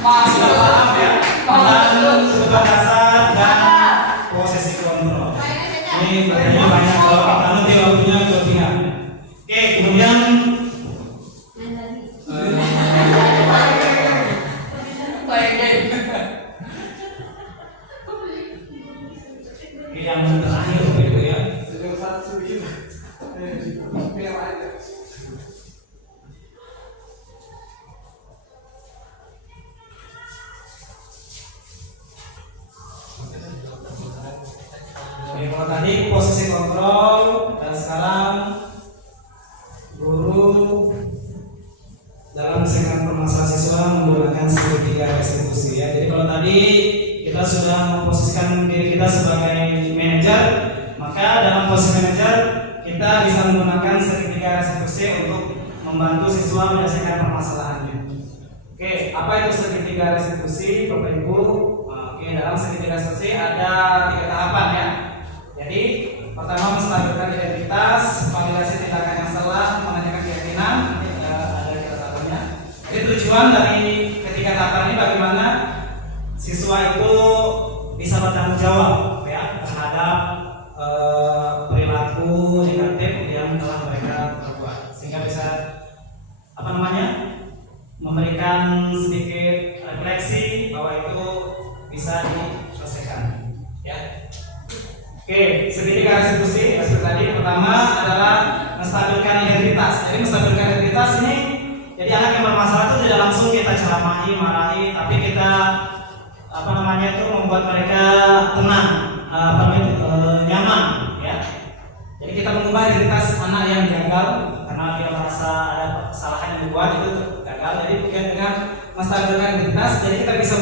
sudah paham ya tentang kebutuhan dasar dan posisi kontrol. Ini pertanyaan banyak kalau kita nanti waktunya kelebihan. Oke, kemudian yang terakhir Bapak Ibu ya. Oke, kalau tadi posisi kontrol dan sekarang guru dalam menyelesaikan permasalahan siswa menggunakan segitiga restitusi ya. Jadi kalau tadi kita sudah memposisikan diri kita sebagai manajer, maka dalam posisi manajer kita bisa menggunakan segitiga restitusi untuk membantu siswa menyelesaikan permasalahannya. Oke, apa itu segitiga restitusi, Bapak Ibu? Oke, dalam segitiga restitusi ada 3 tahapan ya. Jadi pertama menstabilkan identitas, validasi tindakan yang salah, menanyakan keyakinan. Nanti ada catataannya. Jadi tujuan dari ketiga tahapan ini bagaimana siswa itu bisa bertanggung jawab ya terhadap perilaku negatif yang telah mereka perbuat, sehingga bisa memberikan sedikit refleksi bahwa itu bisa diselesaikan ya. Oke, segitiga restitusi seperti tadi. Pertama adalah menstabilkan identitas. Jadi menstabilkan identitas ini, jadi anak yang bermasalah itu tidak langsung kita ceramahi, marahi, tapi kita itu membuat mereka tenang, nyaman, ya. Jadi kita mengubah identitas anak yang gagal karena dia merasa ada kesalahan yang dibuat itu gagal. Jadi dengan menstabilkan identitas, jadi kita bisa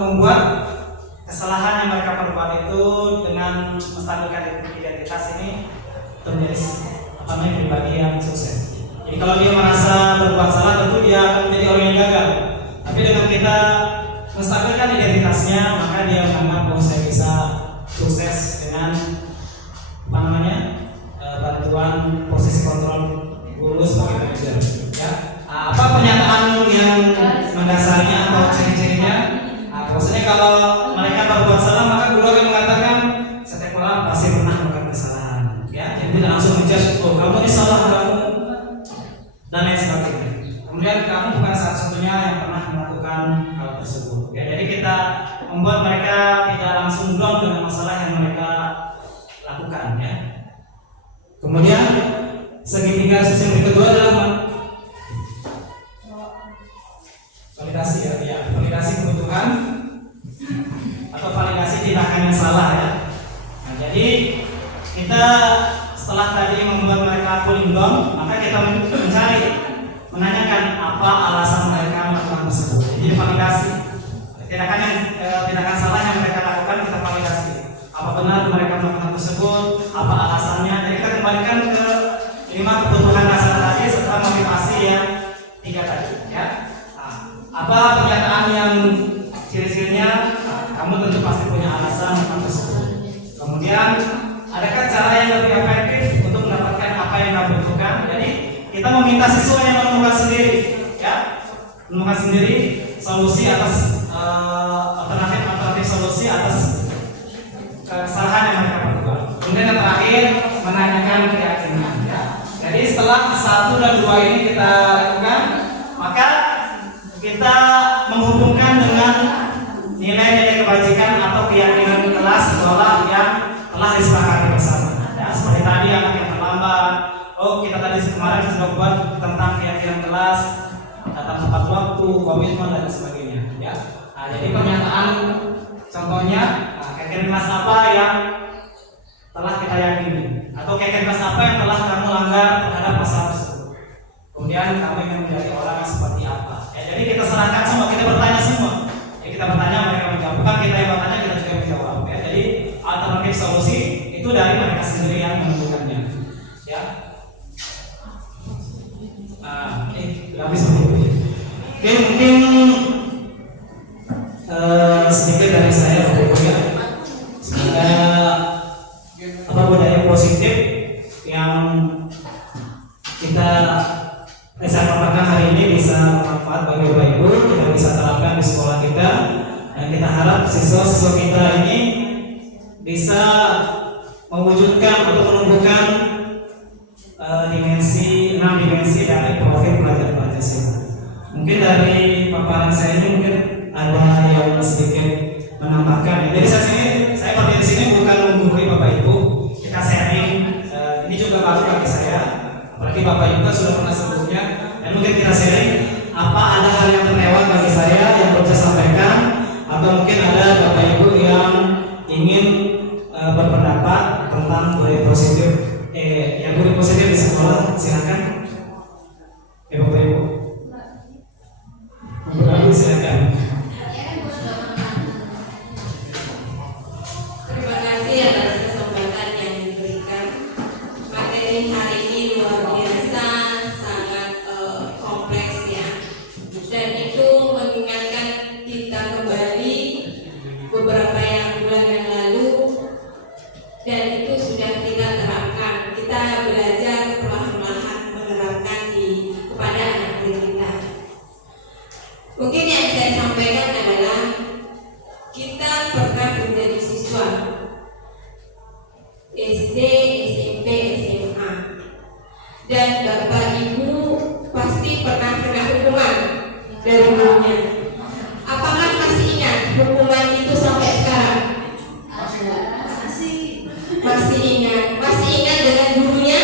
membuat kesalahan yang mereka perbuat itu dengan menstabilkan identitas ini menjadi pribadi yang sukses. Jadi kalau dia merasa berbuat salah, tentu dia akan menjadi orang yang gagal. Tapi dengan kita menstabilkan identitasnya, maka dia menganggap bahwa saya bisa sukses dengan bantuan posisi kontrol guru sebagai manajer. Ya, apa pernyataan yang mendasarnya atau ciri-cirinya? Maksudnya kalau mereka berbuat salah, maka guru akan mengatakan setiap orang pasti pernah melakukan kesalahan. Ya, jadi tidak langsung menjudge, oh kamu ini salah, kamu dan lain sebagainya. Kemudian kamu bukan satu-satunya yang pernah melakukan hal tersebut. Ya, jadi kita membuat mereka tidak langsung down dengan masalah yang mereka lakukan. Ya. Kemudian segitiga yang kedua adalah validasi ya, validasi kebutuhan atau validasi tindakan yang salah ya. Nah, jadi kita setelah tadi membuat mereka cooling down, maka kita mencari, menanyakan apa alasan mereka melakukan tersebut. Jadi validasi tindakan salah yang mereka lakukan, kita validasi. Apa benar mereka melakukan tersebut? Apa alasannya? Jadi kita kembalikan ke 5 kebutuhan dasar tadi serta motivasi yang 3 tadi. Ya. Nah, apa pernyataan yang ciri-cirinya? Kamu tentu pasti punya alasan tentang tersebut. Kemudian adakah cara yang lebih efektif untuk mendapatkan apa yang kamu butuhkan? Jadi kita meminta siswa yang menemukan sendiri, ya, menemukan sendiri solusi atas alternatif solusi atas kesalahan yang mereka perbuat. Kemudian yang terakhir menanyakan keyakinan. Ya. Jadi setelah 1 dan 2 ini kita lakukan, maka kita menghubungkan dengan nilai-nilai kebajikan atau keyakinan kelas sekolah yang telah disepakati bersama. Ya, seperti tadi anak yang terlambat. Oh, kita tadi kemarin sudah buat tentang keyakinan kelas, datang tepat waktu, komitmen dan sebagainya. Ya. Nah, jadi pernyataan contohnya, keyakinan kelas apa yang telah kita yakini, atau keyakinan kelas apa yang telah kamu langgar terhadap masalah tersebut. Kemudian kamu ingin menjadi orang yang seperti apa? Ya, jadi kita serahkan semua, kita bertanya semua. Ya, kita bertanya, mereka menjawab. Bukan kita yang bertanya, kita juga menjawab. Ya, jadi alternatif solusi itu dari mereka sendiri yang menentukannya. siswa-siswa kita ini bisa mewujudkan atau menumbuhkan enam dimensi dari profil pelajar Pancasila. Mungkin dari paparan saya ini mungkin ada yang sedikit menambahkan. Jadi saya pada di sini bukan menggurui Bapak Ibu, kita sharing. Ini juga baru bagi saya, apalagi Bapak Ibu kan sudah pernah sebelumnya. Dan mungkin kita sharing apa ada hal yang terlewat bagi saya yang perlu saya sampaikan, atau mungkin ada Bapak Ibu yang ingin berpendapat tentang budaya positif, yang budaya positif di sekolah, silakan. Bapak Ibu, silakan. Terima kasih atas kesempatan yang diberikan. Materi hari ini luar biasa, sangat kompleks ya. Dan itu mengingatkan kita kembali beberapa bulan yang lalu, dan itu sudah kita terapkan. Kita belajar perlahan-lahan menerapkan kepada anak didik kita. Mungkin yang saya sampaikan adalah kita pernah menjadi siswa SD, SMP, SMA, dan Bapak Ibu pasti pernah kena hukuman dari gurunya. Apakah masih ingat hukuman itu sampai sekarang? Masih ingat? Masih ingat dengan gurunya?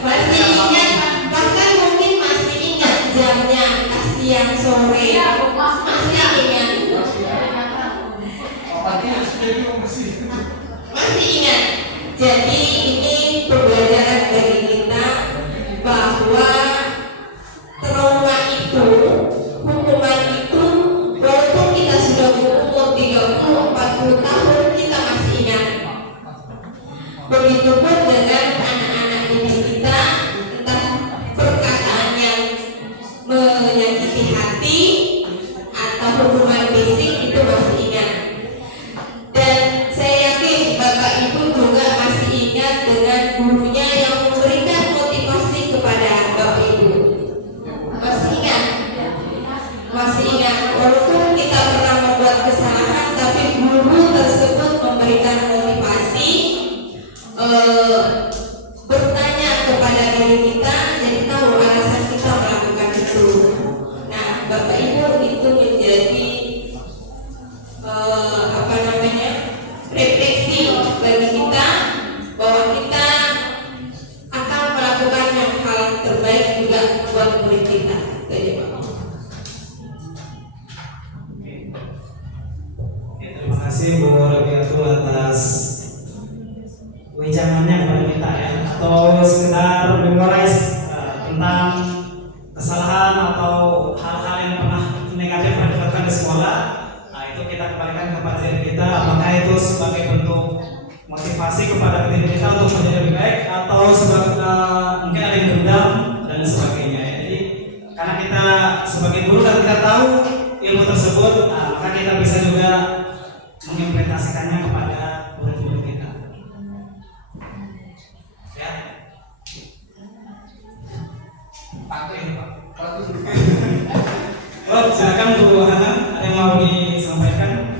Masih ingat? Bahkan mungkin masih ingat jamnya, siang sore. Masih ingat? Masih ingat? Jadi ini pembelajaran dari kita bahwa trauma itu, hukuman itu, walaupun kita sudah berumur 30-40 tahun, kita masih ingat. Begitupun dengan anak-anak didik kita, entah perkataan yang menyakiti hati atau hukuman fisik, itu masih ingat. Dan saya yakin Bapak Ibu juga masih ingat dengan gurunya yang memberikan motivasi kepada Bapak Ibu. Masih ingat? Masih ingat. Walaupun kita pernah membuat kesalahan, tapi guru tersebut memberikan motivasi, bertanya kepada diri kita, jadi tahu alasan kita melakukan itu. Nah, Bapak Ibu, itu menjadi refleksi bagi kita bahwa kita akan melakukan yang hal terbaik juga buat murid kita. Itu aja, Pak. Terima kasih Bu Rabiatul atas wejangannya kepada kita ya, atau sekedar memorize tentang kesalahan atau hal-hal yang pernah negatif yang dilakukan di sekolah. Nah, itu kita kembalikan kepada diri kita, apakah itu sebagai bentuk motivasi kepada diri kita untuk menjadi lebih baik, atau sebagai mungkin ada yang dendam dan sebagainya. Jadi karena kita sebagai guru dan kita tahu ilmu tersebut, maka kita bisa juga mengimplementasikannya kepada murid-murid kita. Ya. Pak, oh, silakan Bu Hana, ada yang mau disampaikan?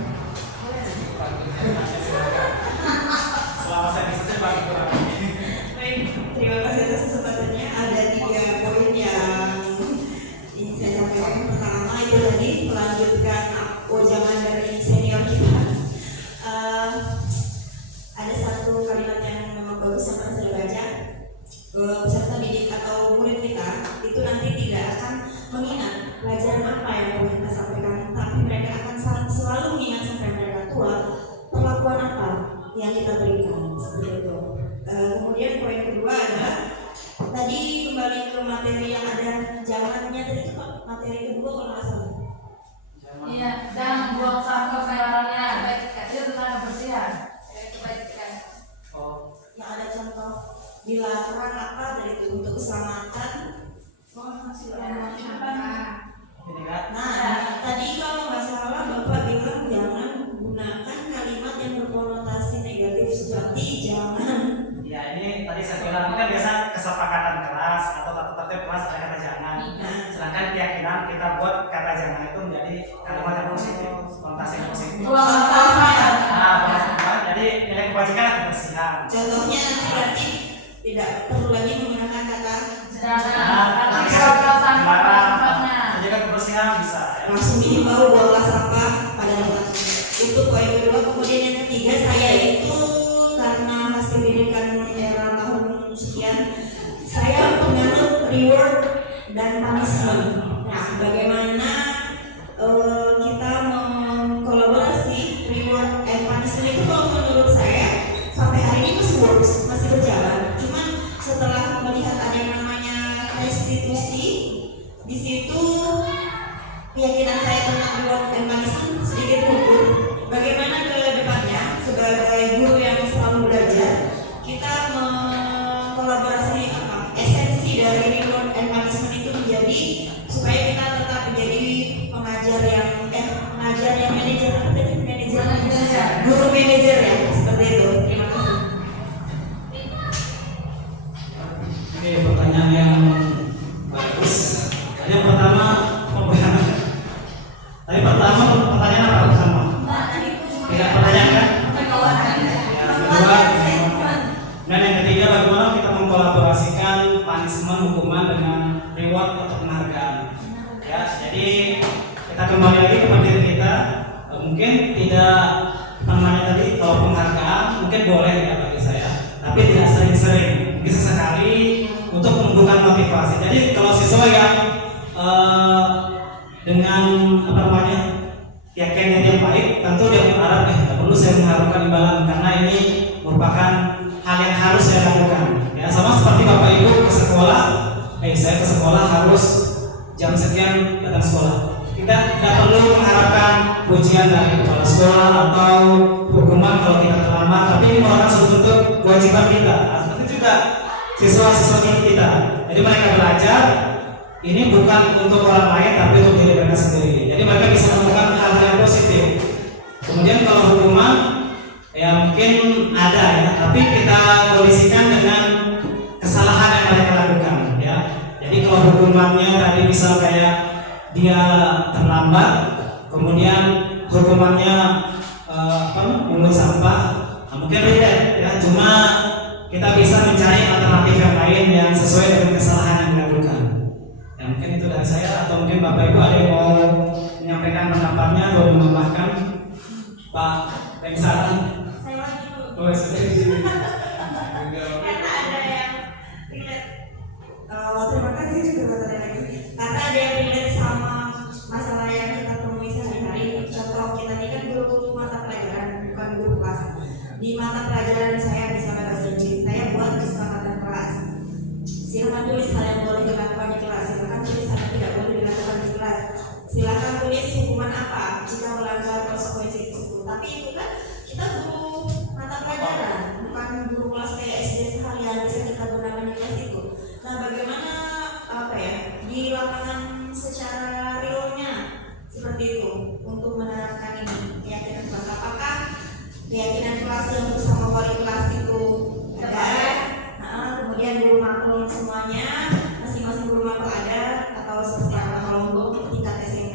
Selama saya bisa Pak. Baik, terima kasih atas kesempatannya. Ada 3 poin yang ingin saya sampaikan. Pertama itu tadi melanjutkan jangan dari senior kita. Ada satu kalimat yang memang bagus yang pernah saya baca. Peserta didik atau murid kita itu nanti tidak akan mengingat pelajaran apa yang perlu kita sampaikan, tapi mereka akan selalu mengingat sampai mereka tua perlakuan apa yang kita berikan, seperti itu. Kemudian poin kedua adalah tadi kembali ke materi yang ada jangannya tadi itu Pak, materi kedua kalau nggak salah. Iya, jangan buang sampah sembarangan. Itu tentang kebersihan. Kebajikan. Oh, Yang ada contoh dilarang apa dari itu untuk keselamatan. ini kan? Nah, tadi kalau nggak salah Bapak bilang jangan gunakan kalimat yang berkonotasi negatif seperti jangan. Ya, ini tadi saya bilang kan biasa kesepakatan kelas atau tata tertib kelas ada kata jangan. Sedangkan keyakinan kemudian kita buat kata jangan itu menjadi kalimat yang positif, konotasi yang positif. Buang sampah. Jadi nilai kebajikan adalah kebersihan. Contohnya nanti berarti tidak perlu lagi menggunakan kata Karena buang sampah pada tempatnya. Menjaga kebersihan bisa. Ya. langsung dihimbau buanglah sampah pada tempatnya. Itu poin kedua. Kemudian yang ketiga, saya itu karena hasil pendidikan era tahun sekian, saya penganut reward dan punishment. Nah, bagaimana kita mengkolaborasi reward and punishment itu, kalau menurut saya sampai hari ini masih works, masih berjalan. Cuman setelah melihat ada yang namanya restitusi, di situ keyakinan saya tentang reward and punishment sedikit mundur. Bagaimana ke depannya sebagai guru yang selalu belajar, kita mengkolaborasi esensi dari reward and punishment itu menjadi supaya kita tetap menjadi pengajar yang manajer guru manajer ya, seperti itu. Terima kasih. Oke, pertanyaan yang bagus. Yang pertama, pertanyaan apa pertama? Tidak pertanyaan kan? Yang kedua, dan yang ketiga, bagaimana kita mengkolaborasikan punishment hukuman dengan reward atau penghargaan? Ya, jadi kita kembali lagi kepada diri kita. Mungkin tidak namanya tadi, kalau penghargaan mungkin boleh ya bagi saya, tapi tidak sering-sering, mungkin sesekali untuk menumbuhkan motivasi. Jadi kalau siswa yang dengan keyakinan yang baik, tentu dia berharap tidak perlu saya mengharapkan imbalan karena ini merupakan hal yang harus saya lakukan. Ya, sama seperti bapak ibu ke sekolah, saya ke sekolah harus jam sekian datang sekolah. Kita tidak perlu mengharapkan pujian dari kepala sekolah atau hukuman kalau kita terlambat, tapi ini merupakan suatu bentuk kewajiban kita. Seperti juga siswa-siswa kita. Jadi mereka belajar ini bukan untuk orang lain tapi untuk diri mereka sendiri. Jadi mereka bisa menemukan hal-hal yang positif. Kemudian kalau hukuman ya mungkin ada ya, tapi kita kondisikan dengan kesalahan yang mereka lakukan ya. Jadi kalau hukumannya tadi misal kayak dia terlambat, kemudian hukumannya mengungut sampah, mungkin beda ya. Cuma kita bisa mencari alternatif yang lain yang sesuai dengan kesalahan yang dilakukan. Ya, mungkin itu dari saya, atau mungkin Bapak Ibu ada yang mau menyampaikan pendapatnya atau menambahkan. Pak, yang salah. Saya lagi dulu. Oh, saya Karena ada yang relate. Terima kasih juga buat ada lagi. Karena ada yang relate sama masalah yang kita temui sehari-hari. Contoh kita ini kan guru mata pelajaran, bukan guru kelas. Di mata pelajaran saya misalnya bahasa Inggris, saya buat kesepakatan kelas. Silakan tulis hal yang boleh dilakukan di kelas, silakan tulis hal yang tidak boleh dilakukan di kelas. Silakan tulis hukuman apa jika melanggar konsekuensi tersebut. Tapi itu kan kita guru mata pelajaran, bukan guru kelas kayak SD seharian bisa kita gunakan di kelas itu. Nah, bagaimana di lapangan secara realnya seperti itu untuk menerapkan ini keyakinan kelas? Apakah keyakinan kelas yang bersama wali kelas itu ada? Kemudian guru makul semuanya, masing-masing guru makul ada atau seperti apa kalau untuk tingkat SMP?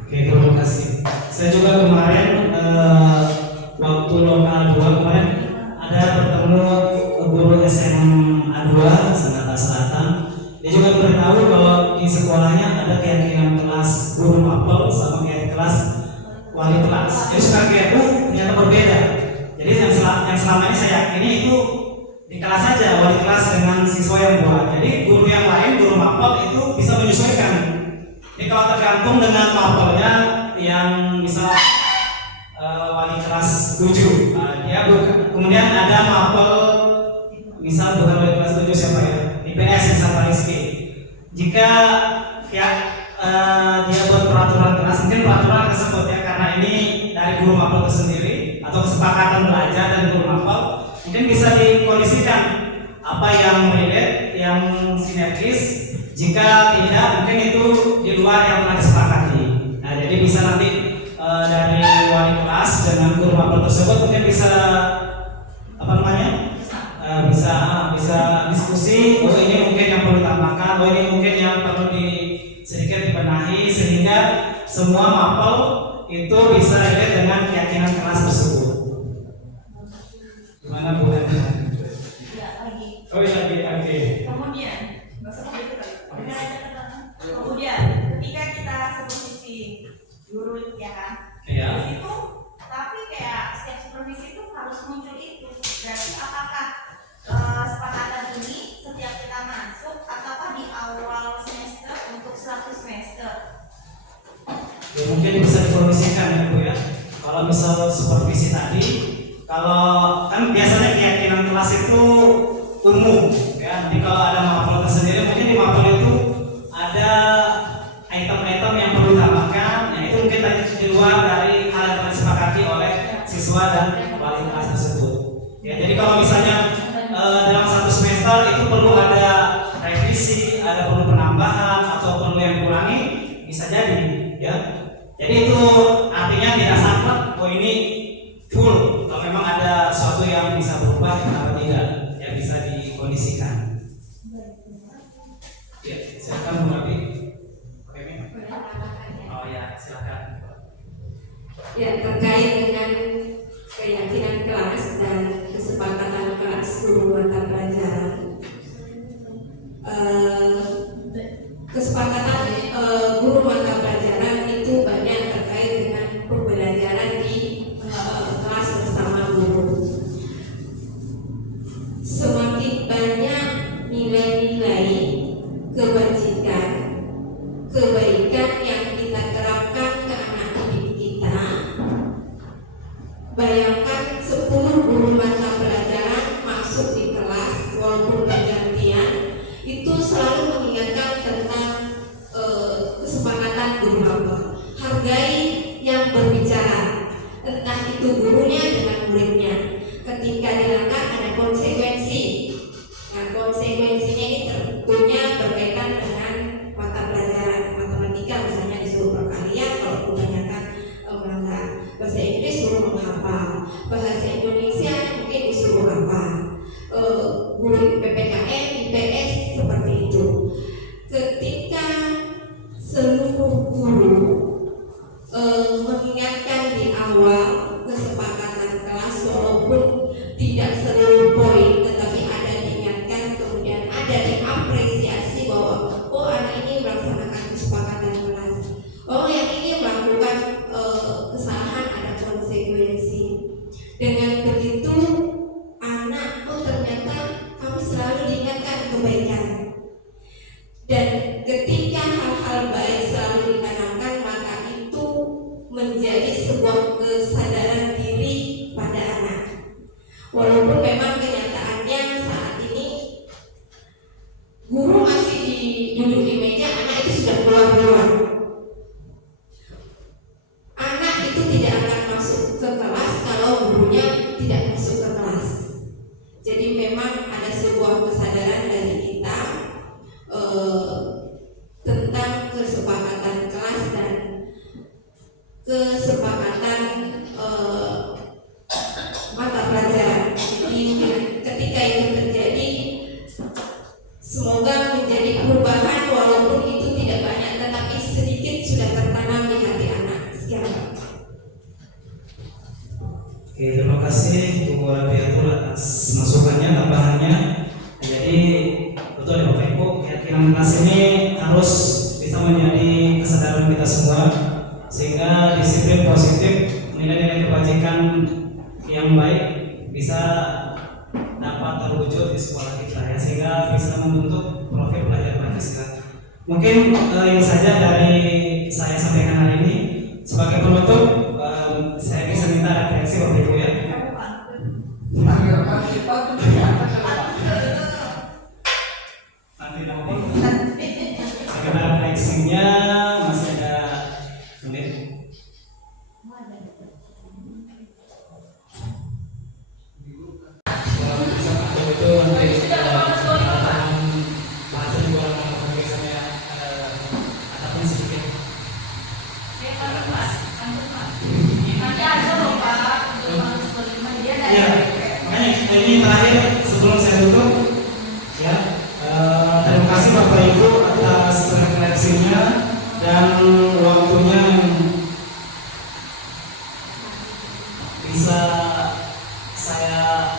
Oke, terima kasih. Saya juga kemarin waktu lokal 2 kemarin ada bertemu guru SMA 2 Sanata Selatan. Dia juga beritahu bahwa di sekolahnya ada keyakinan kelas guru mapel sama keyakinan kelas wali kelas. Jadi suka kayak ternyata berbeda. Jadi yang selama ini saya yakini itu di kelas saja wali kelas dengan siswa yang buat. Jadi guru yang lain, guru mapel itu bisa menyesuaikan. Jadi kalau tergantung dengan mapelnya yang misal wali kelas 7, dia bukan. Kemudian ada mapel misal bukan wali kelas 7 siapa ya? IPS misal Rizky. Jika ya dia buat peraturan kelas, mungkin peraturan tersebut ya karena ini dari guru mapel itu sendiri atau kesepakatan belajar dari guru mapel, mungkin bisa dikondisikan apa yang relate, yang sinergis. Jika tidak, mungkin itu di luar yang telah disepakati. Nah, jadi bisa nanti dari wali kelas dengan guru mapel tersebut mungkin bisa bisa diskusi. Oh, ini mungkin yang perlu tambah Mana Bu Anda? Ya, lagi. Oh iya, oke. Kemudian, kemudian ketika kita supervisi guru ya kan, Iya. di situ tapi kayak setiap supervisi itu harus muncul itu. Berarti apakah sepakatan ini setiap kita masuk ataukah di awal semester untuk satu semester? Ya, mungkin bisa dipromosikan ya Bu ya. Kalau misal supervisi tadi, kalau kan biasanya keyakinan kelas itu umum ya. Jadi kalau ada mapel tersendiri, mungkin di mapel itu ada item-item yang perlu ditambahkan. Nah itu mungkin tadi di luar dari hal yang telah disepakati oleh siswa dan wali kelas tersebut. Ya, jadi kalau misalnya dalam satu semester itu perlu ada revisi, ada perlu penambahan atau perlu yang dikurangi, bisa jadi ya. Jadi itu artinya tidak saklek, oh ini full. Kalau memang ada sesuatu yang bisa berubah, kenapa tidak? Yang bisa dikondisikan. Ya, silakan Bu Rabi. Oke, Mi. Oh ya, silakan. Ya, terkait dengan keyakinan kelas dan kesepakatan kelas guru mata pelajaran, kesepakatan guru mata pelajaran itu banyak terkait dengan pembelajaran di kelas bersama guru. Semakin banyak nilai-nilai kebajikan, kebaikan yang kita terapkan ke anak didik kita. Bayangkan 10 guru mata pelajaran masuk di kelas walaupun bergantian, itu selalu mengingatkan tentang kesepakatan guru apa. Hargai yang berbicara, entah itu gurunya dengan muridnya. Ketika dilanggar ada konsekuensi. Nah, konsekuensinya ini tentunya berkaitan dengan mata pelajaran matematika, misalnya disuruh perkalian kalau kebanyakan melanggar. Bahasa Inggris suruh menghafal, bahasa Indonesia mungkin disuruh apa, guru PPKN, IPS seperti itu. Ketika seluruh guru mengingatkan di awal kesepakatan kelas, walaupun tidak seluruh poin, tetapi ada diingatkan, kemudian ada diapresiasi bahwa oh anak ini melaksanakan kesepakatan kelas, oh yang ini melakukan kesalahan, ada konsekuensi. Dengan begitu anak oh ternyata kami selalu diingatkan kebaikan, dan ketika hal-hal baik selalu ditanamkan, maka itu menjadi sebuah kesadaran diri pada anak. Walaupun memang kenyataannya saat ini guru masih duduk di meja, anak itu sudah keluar. Anak itu tidak akan masuk ke kelas kalau gurunya tidak masuk ke kelas. Jadi memang ada sebuah kesadaran dari kita tentang kesepakatan kelas dan kesepakatan mata pelajaran. Jadi ketika itu terjadi, semoga menjadi perubahan walaupun itu tidak banyak, tetapi sedikit sudah tertanam di hati anak. Sekian. Oke, terima kasih Bu Rabiatul atas masukannya, tambahannya. Jadi betul ya Bapak Ibu, keyakinan kelas ini harus bisa menjadi kesadaran kita semua, sehingga disiplin positif, nilai-nilai kebajikan yang baik bisa dapat terwujud di sekolah kita ya, sehingga bisa membentuk profil pelajar Pancasila. Mungkin yang saja dari saya sampaikan hari ini. Sebagai penutup, saya bisa minta refleksi Bapak Ibu ya. Nanti bagaimana refleksinya, masih ada menit. Itu nanti bahasa juga biasanya ada sedikit. Ya, makanya ini terakhir sebelum saya tutup ya, terima kasih Bapak Ibu atas refleksinya dan waktunya yang bisa saya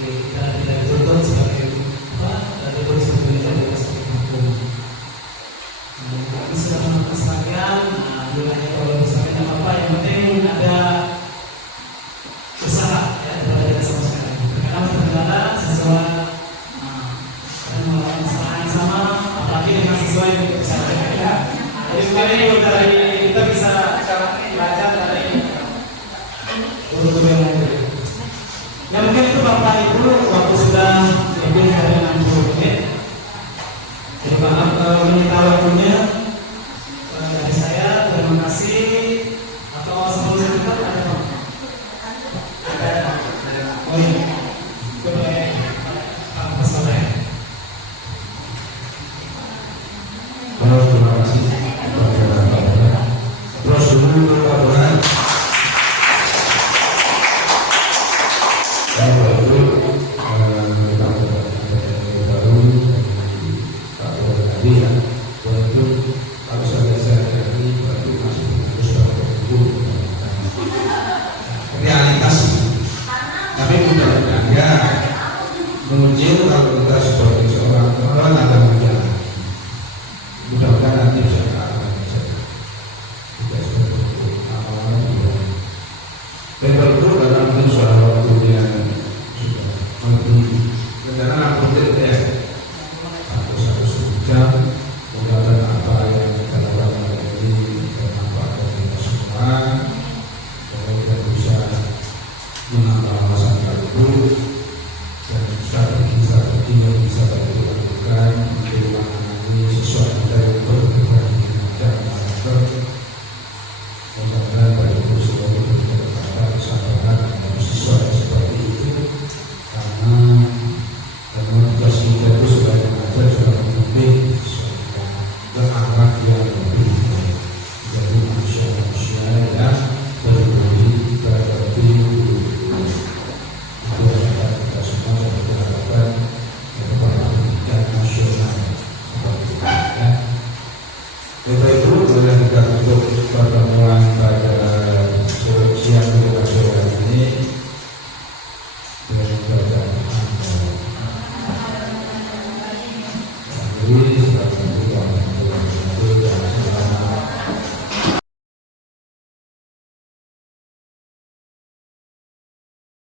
kita tidak dituntut sebagai dituntut sebagai hukum. Kami sudah menempatkan, wilayah kalau misalnya tidak apa-apa, yang penting ada usaha ya daripada sama sekali. Karena terkadang sesuai dan melakukan usaha yang sama, apalagi dengan siswa yang bisa ya. Jadi mungkin itu dari kita bisa belajar dari guru-guru yang lain. Ya mungkin itu Bapak Ibu waktu sudah lebih dari 60 menit. Jadi maaf kalau menyita waktunya dari saya. Terima kasih. Atau sebelum kita ada oh iya. Boleh Pak Pesona. Terima kasih. Terus dulu Pak Bonan. Saya baru Pak Bonan tadi ya. Itu kalau saya ini berarti masih harus realitas. Tapi mudah-mudahan ya menguji kalau kita sebagai seorang orang akan berjalan. Mudah-mudahan nanti bisa ke arah yang saja. Tidak seperti awalnya juga. Paper itu dalam soal waktunya sudah nanti rencana upload ya. Satu jam. Mudah-mudahan apa yang kita lakukan hari ini bermanfaat bagi kita semua. Kemudian bisa menambah wawasan baru dan strategi yang bisa kita lakukan untuk menangani sesuatu dari berbagai macam karakter. Mudah-mudahan Bapak Ibu sebagai berkata kesabaran dan sesuatu seperti itu karena tugas kita itu sebagai mengajar sudah membimbing berakhlak yang lebih baik dari manusia-manusia yang berbudi berbudi itu adalah kita semua yang berharapkan kepada pendidikan nasional seperti itu ya. Bapak Ibu boleh kita tutup pertemuan pada siang dengan sore ini dengan bacaan Al-Quran.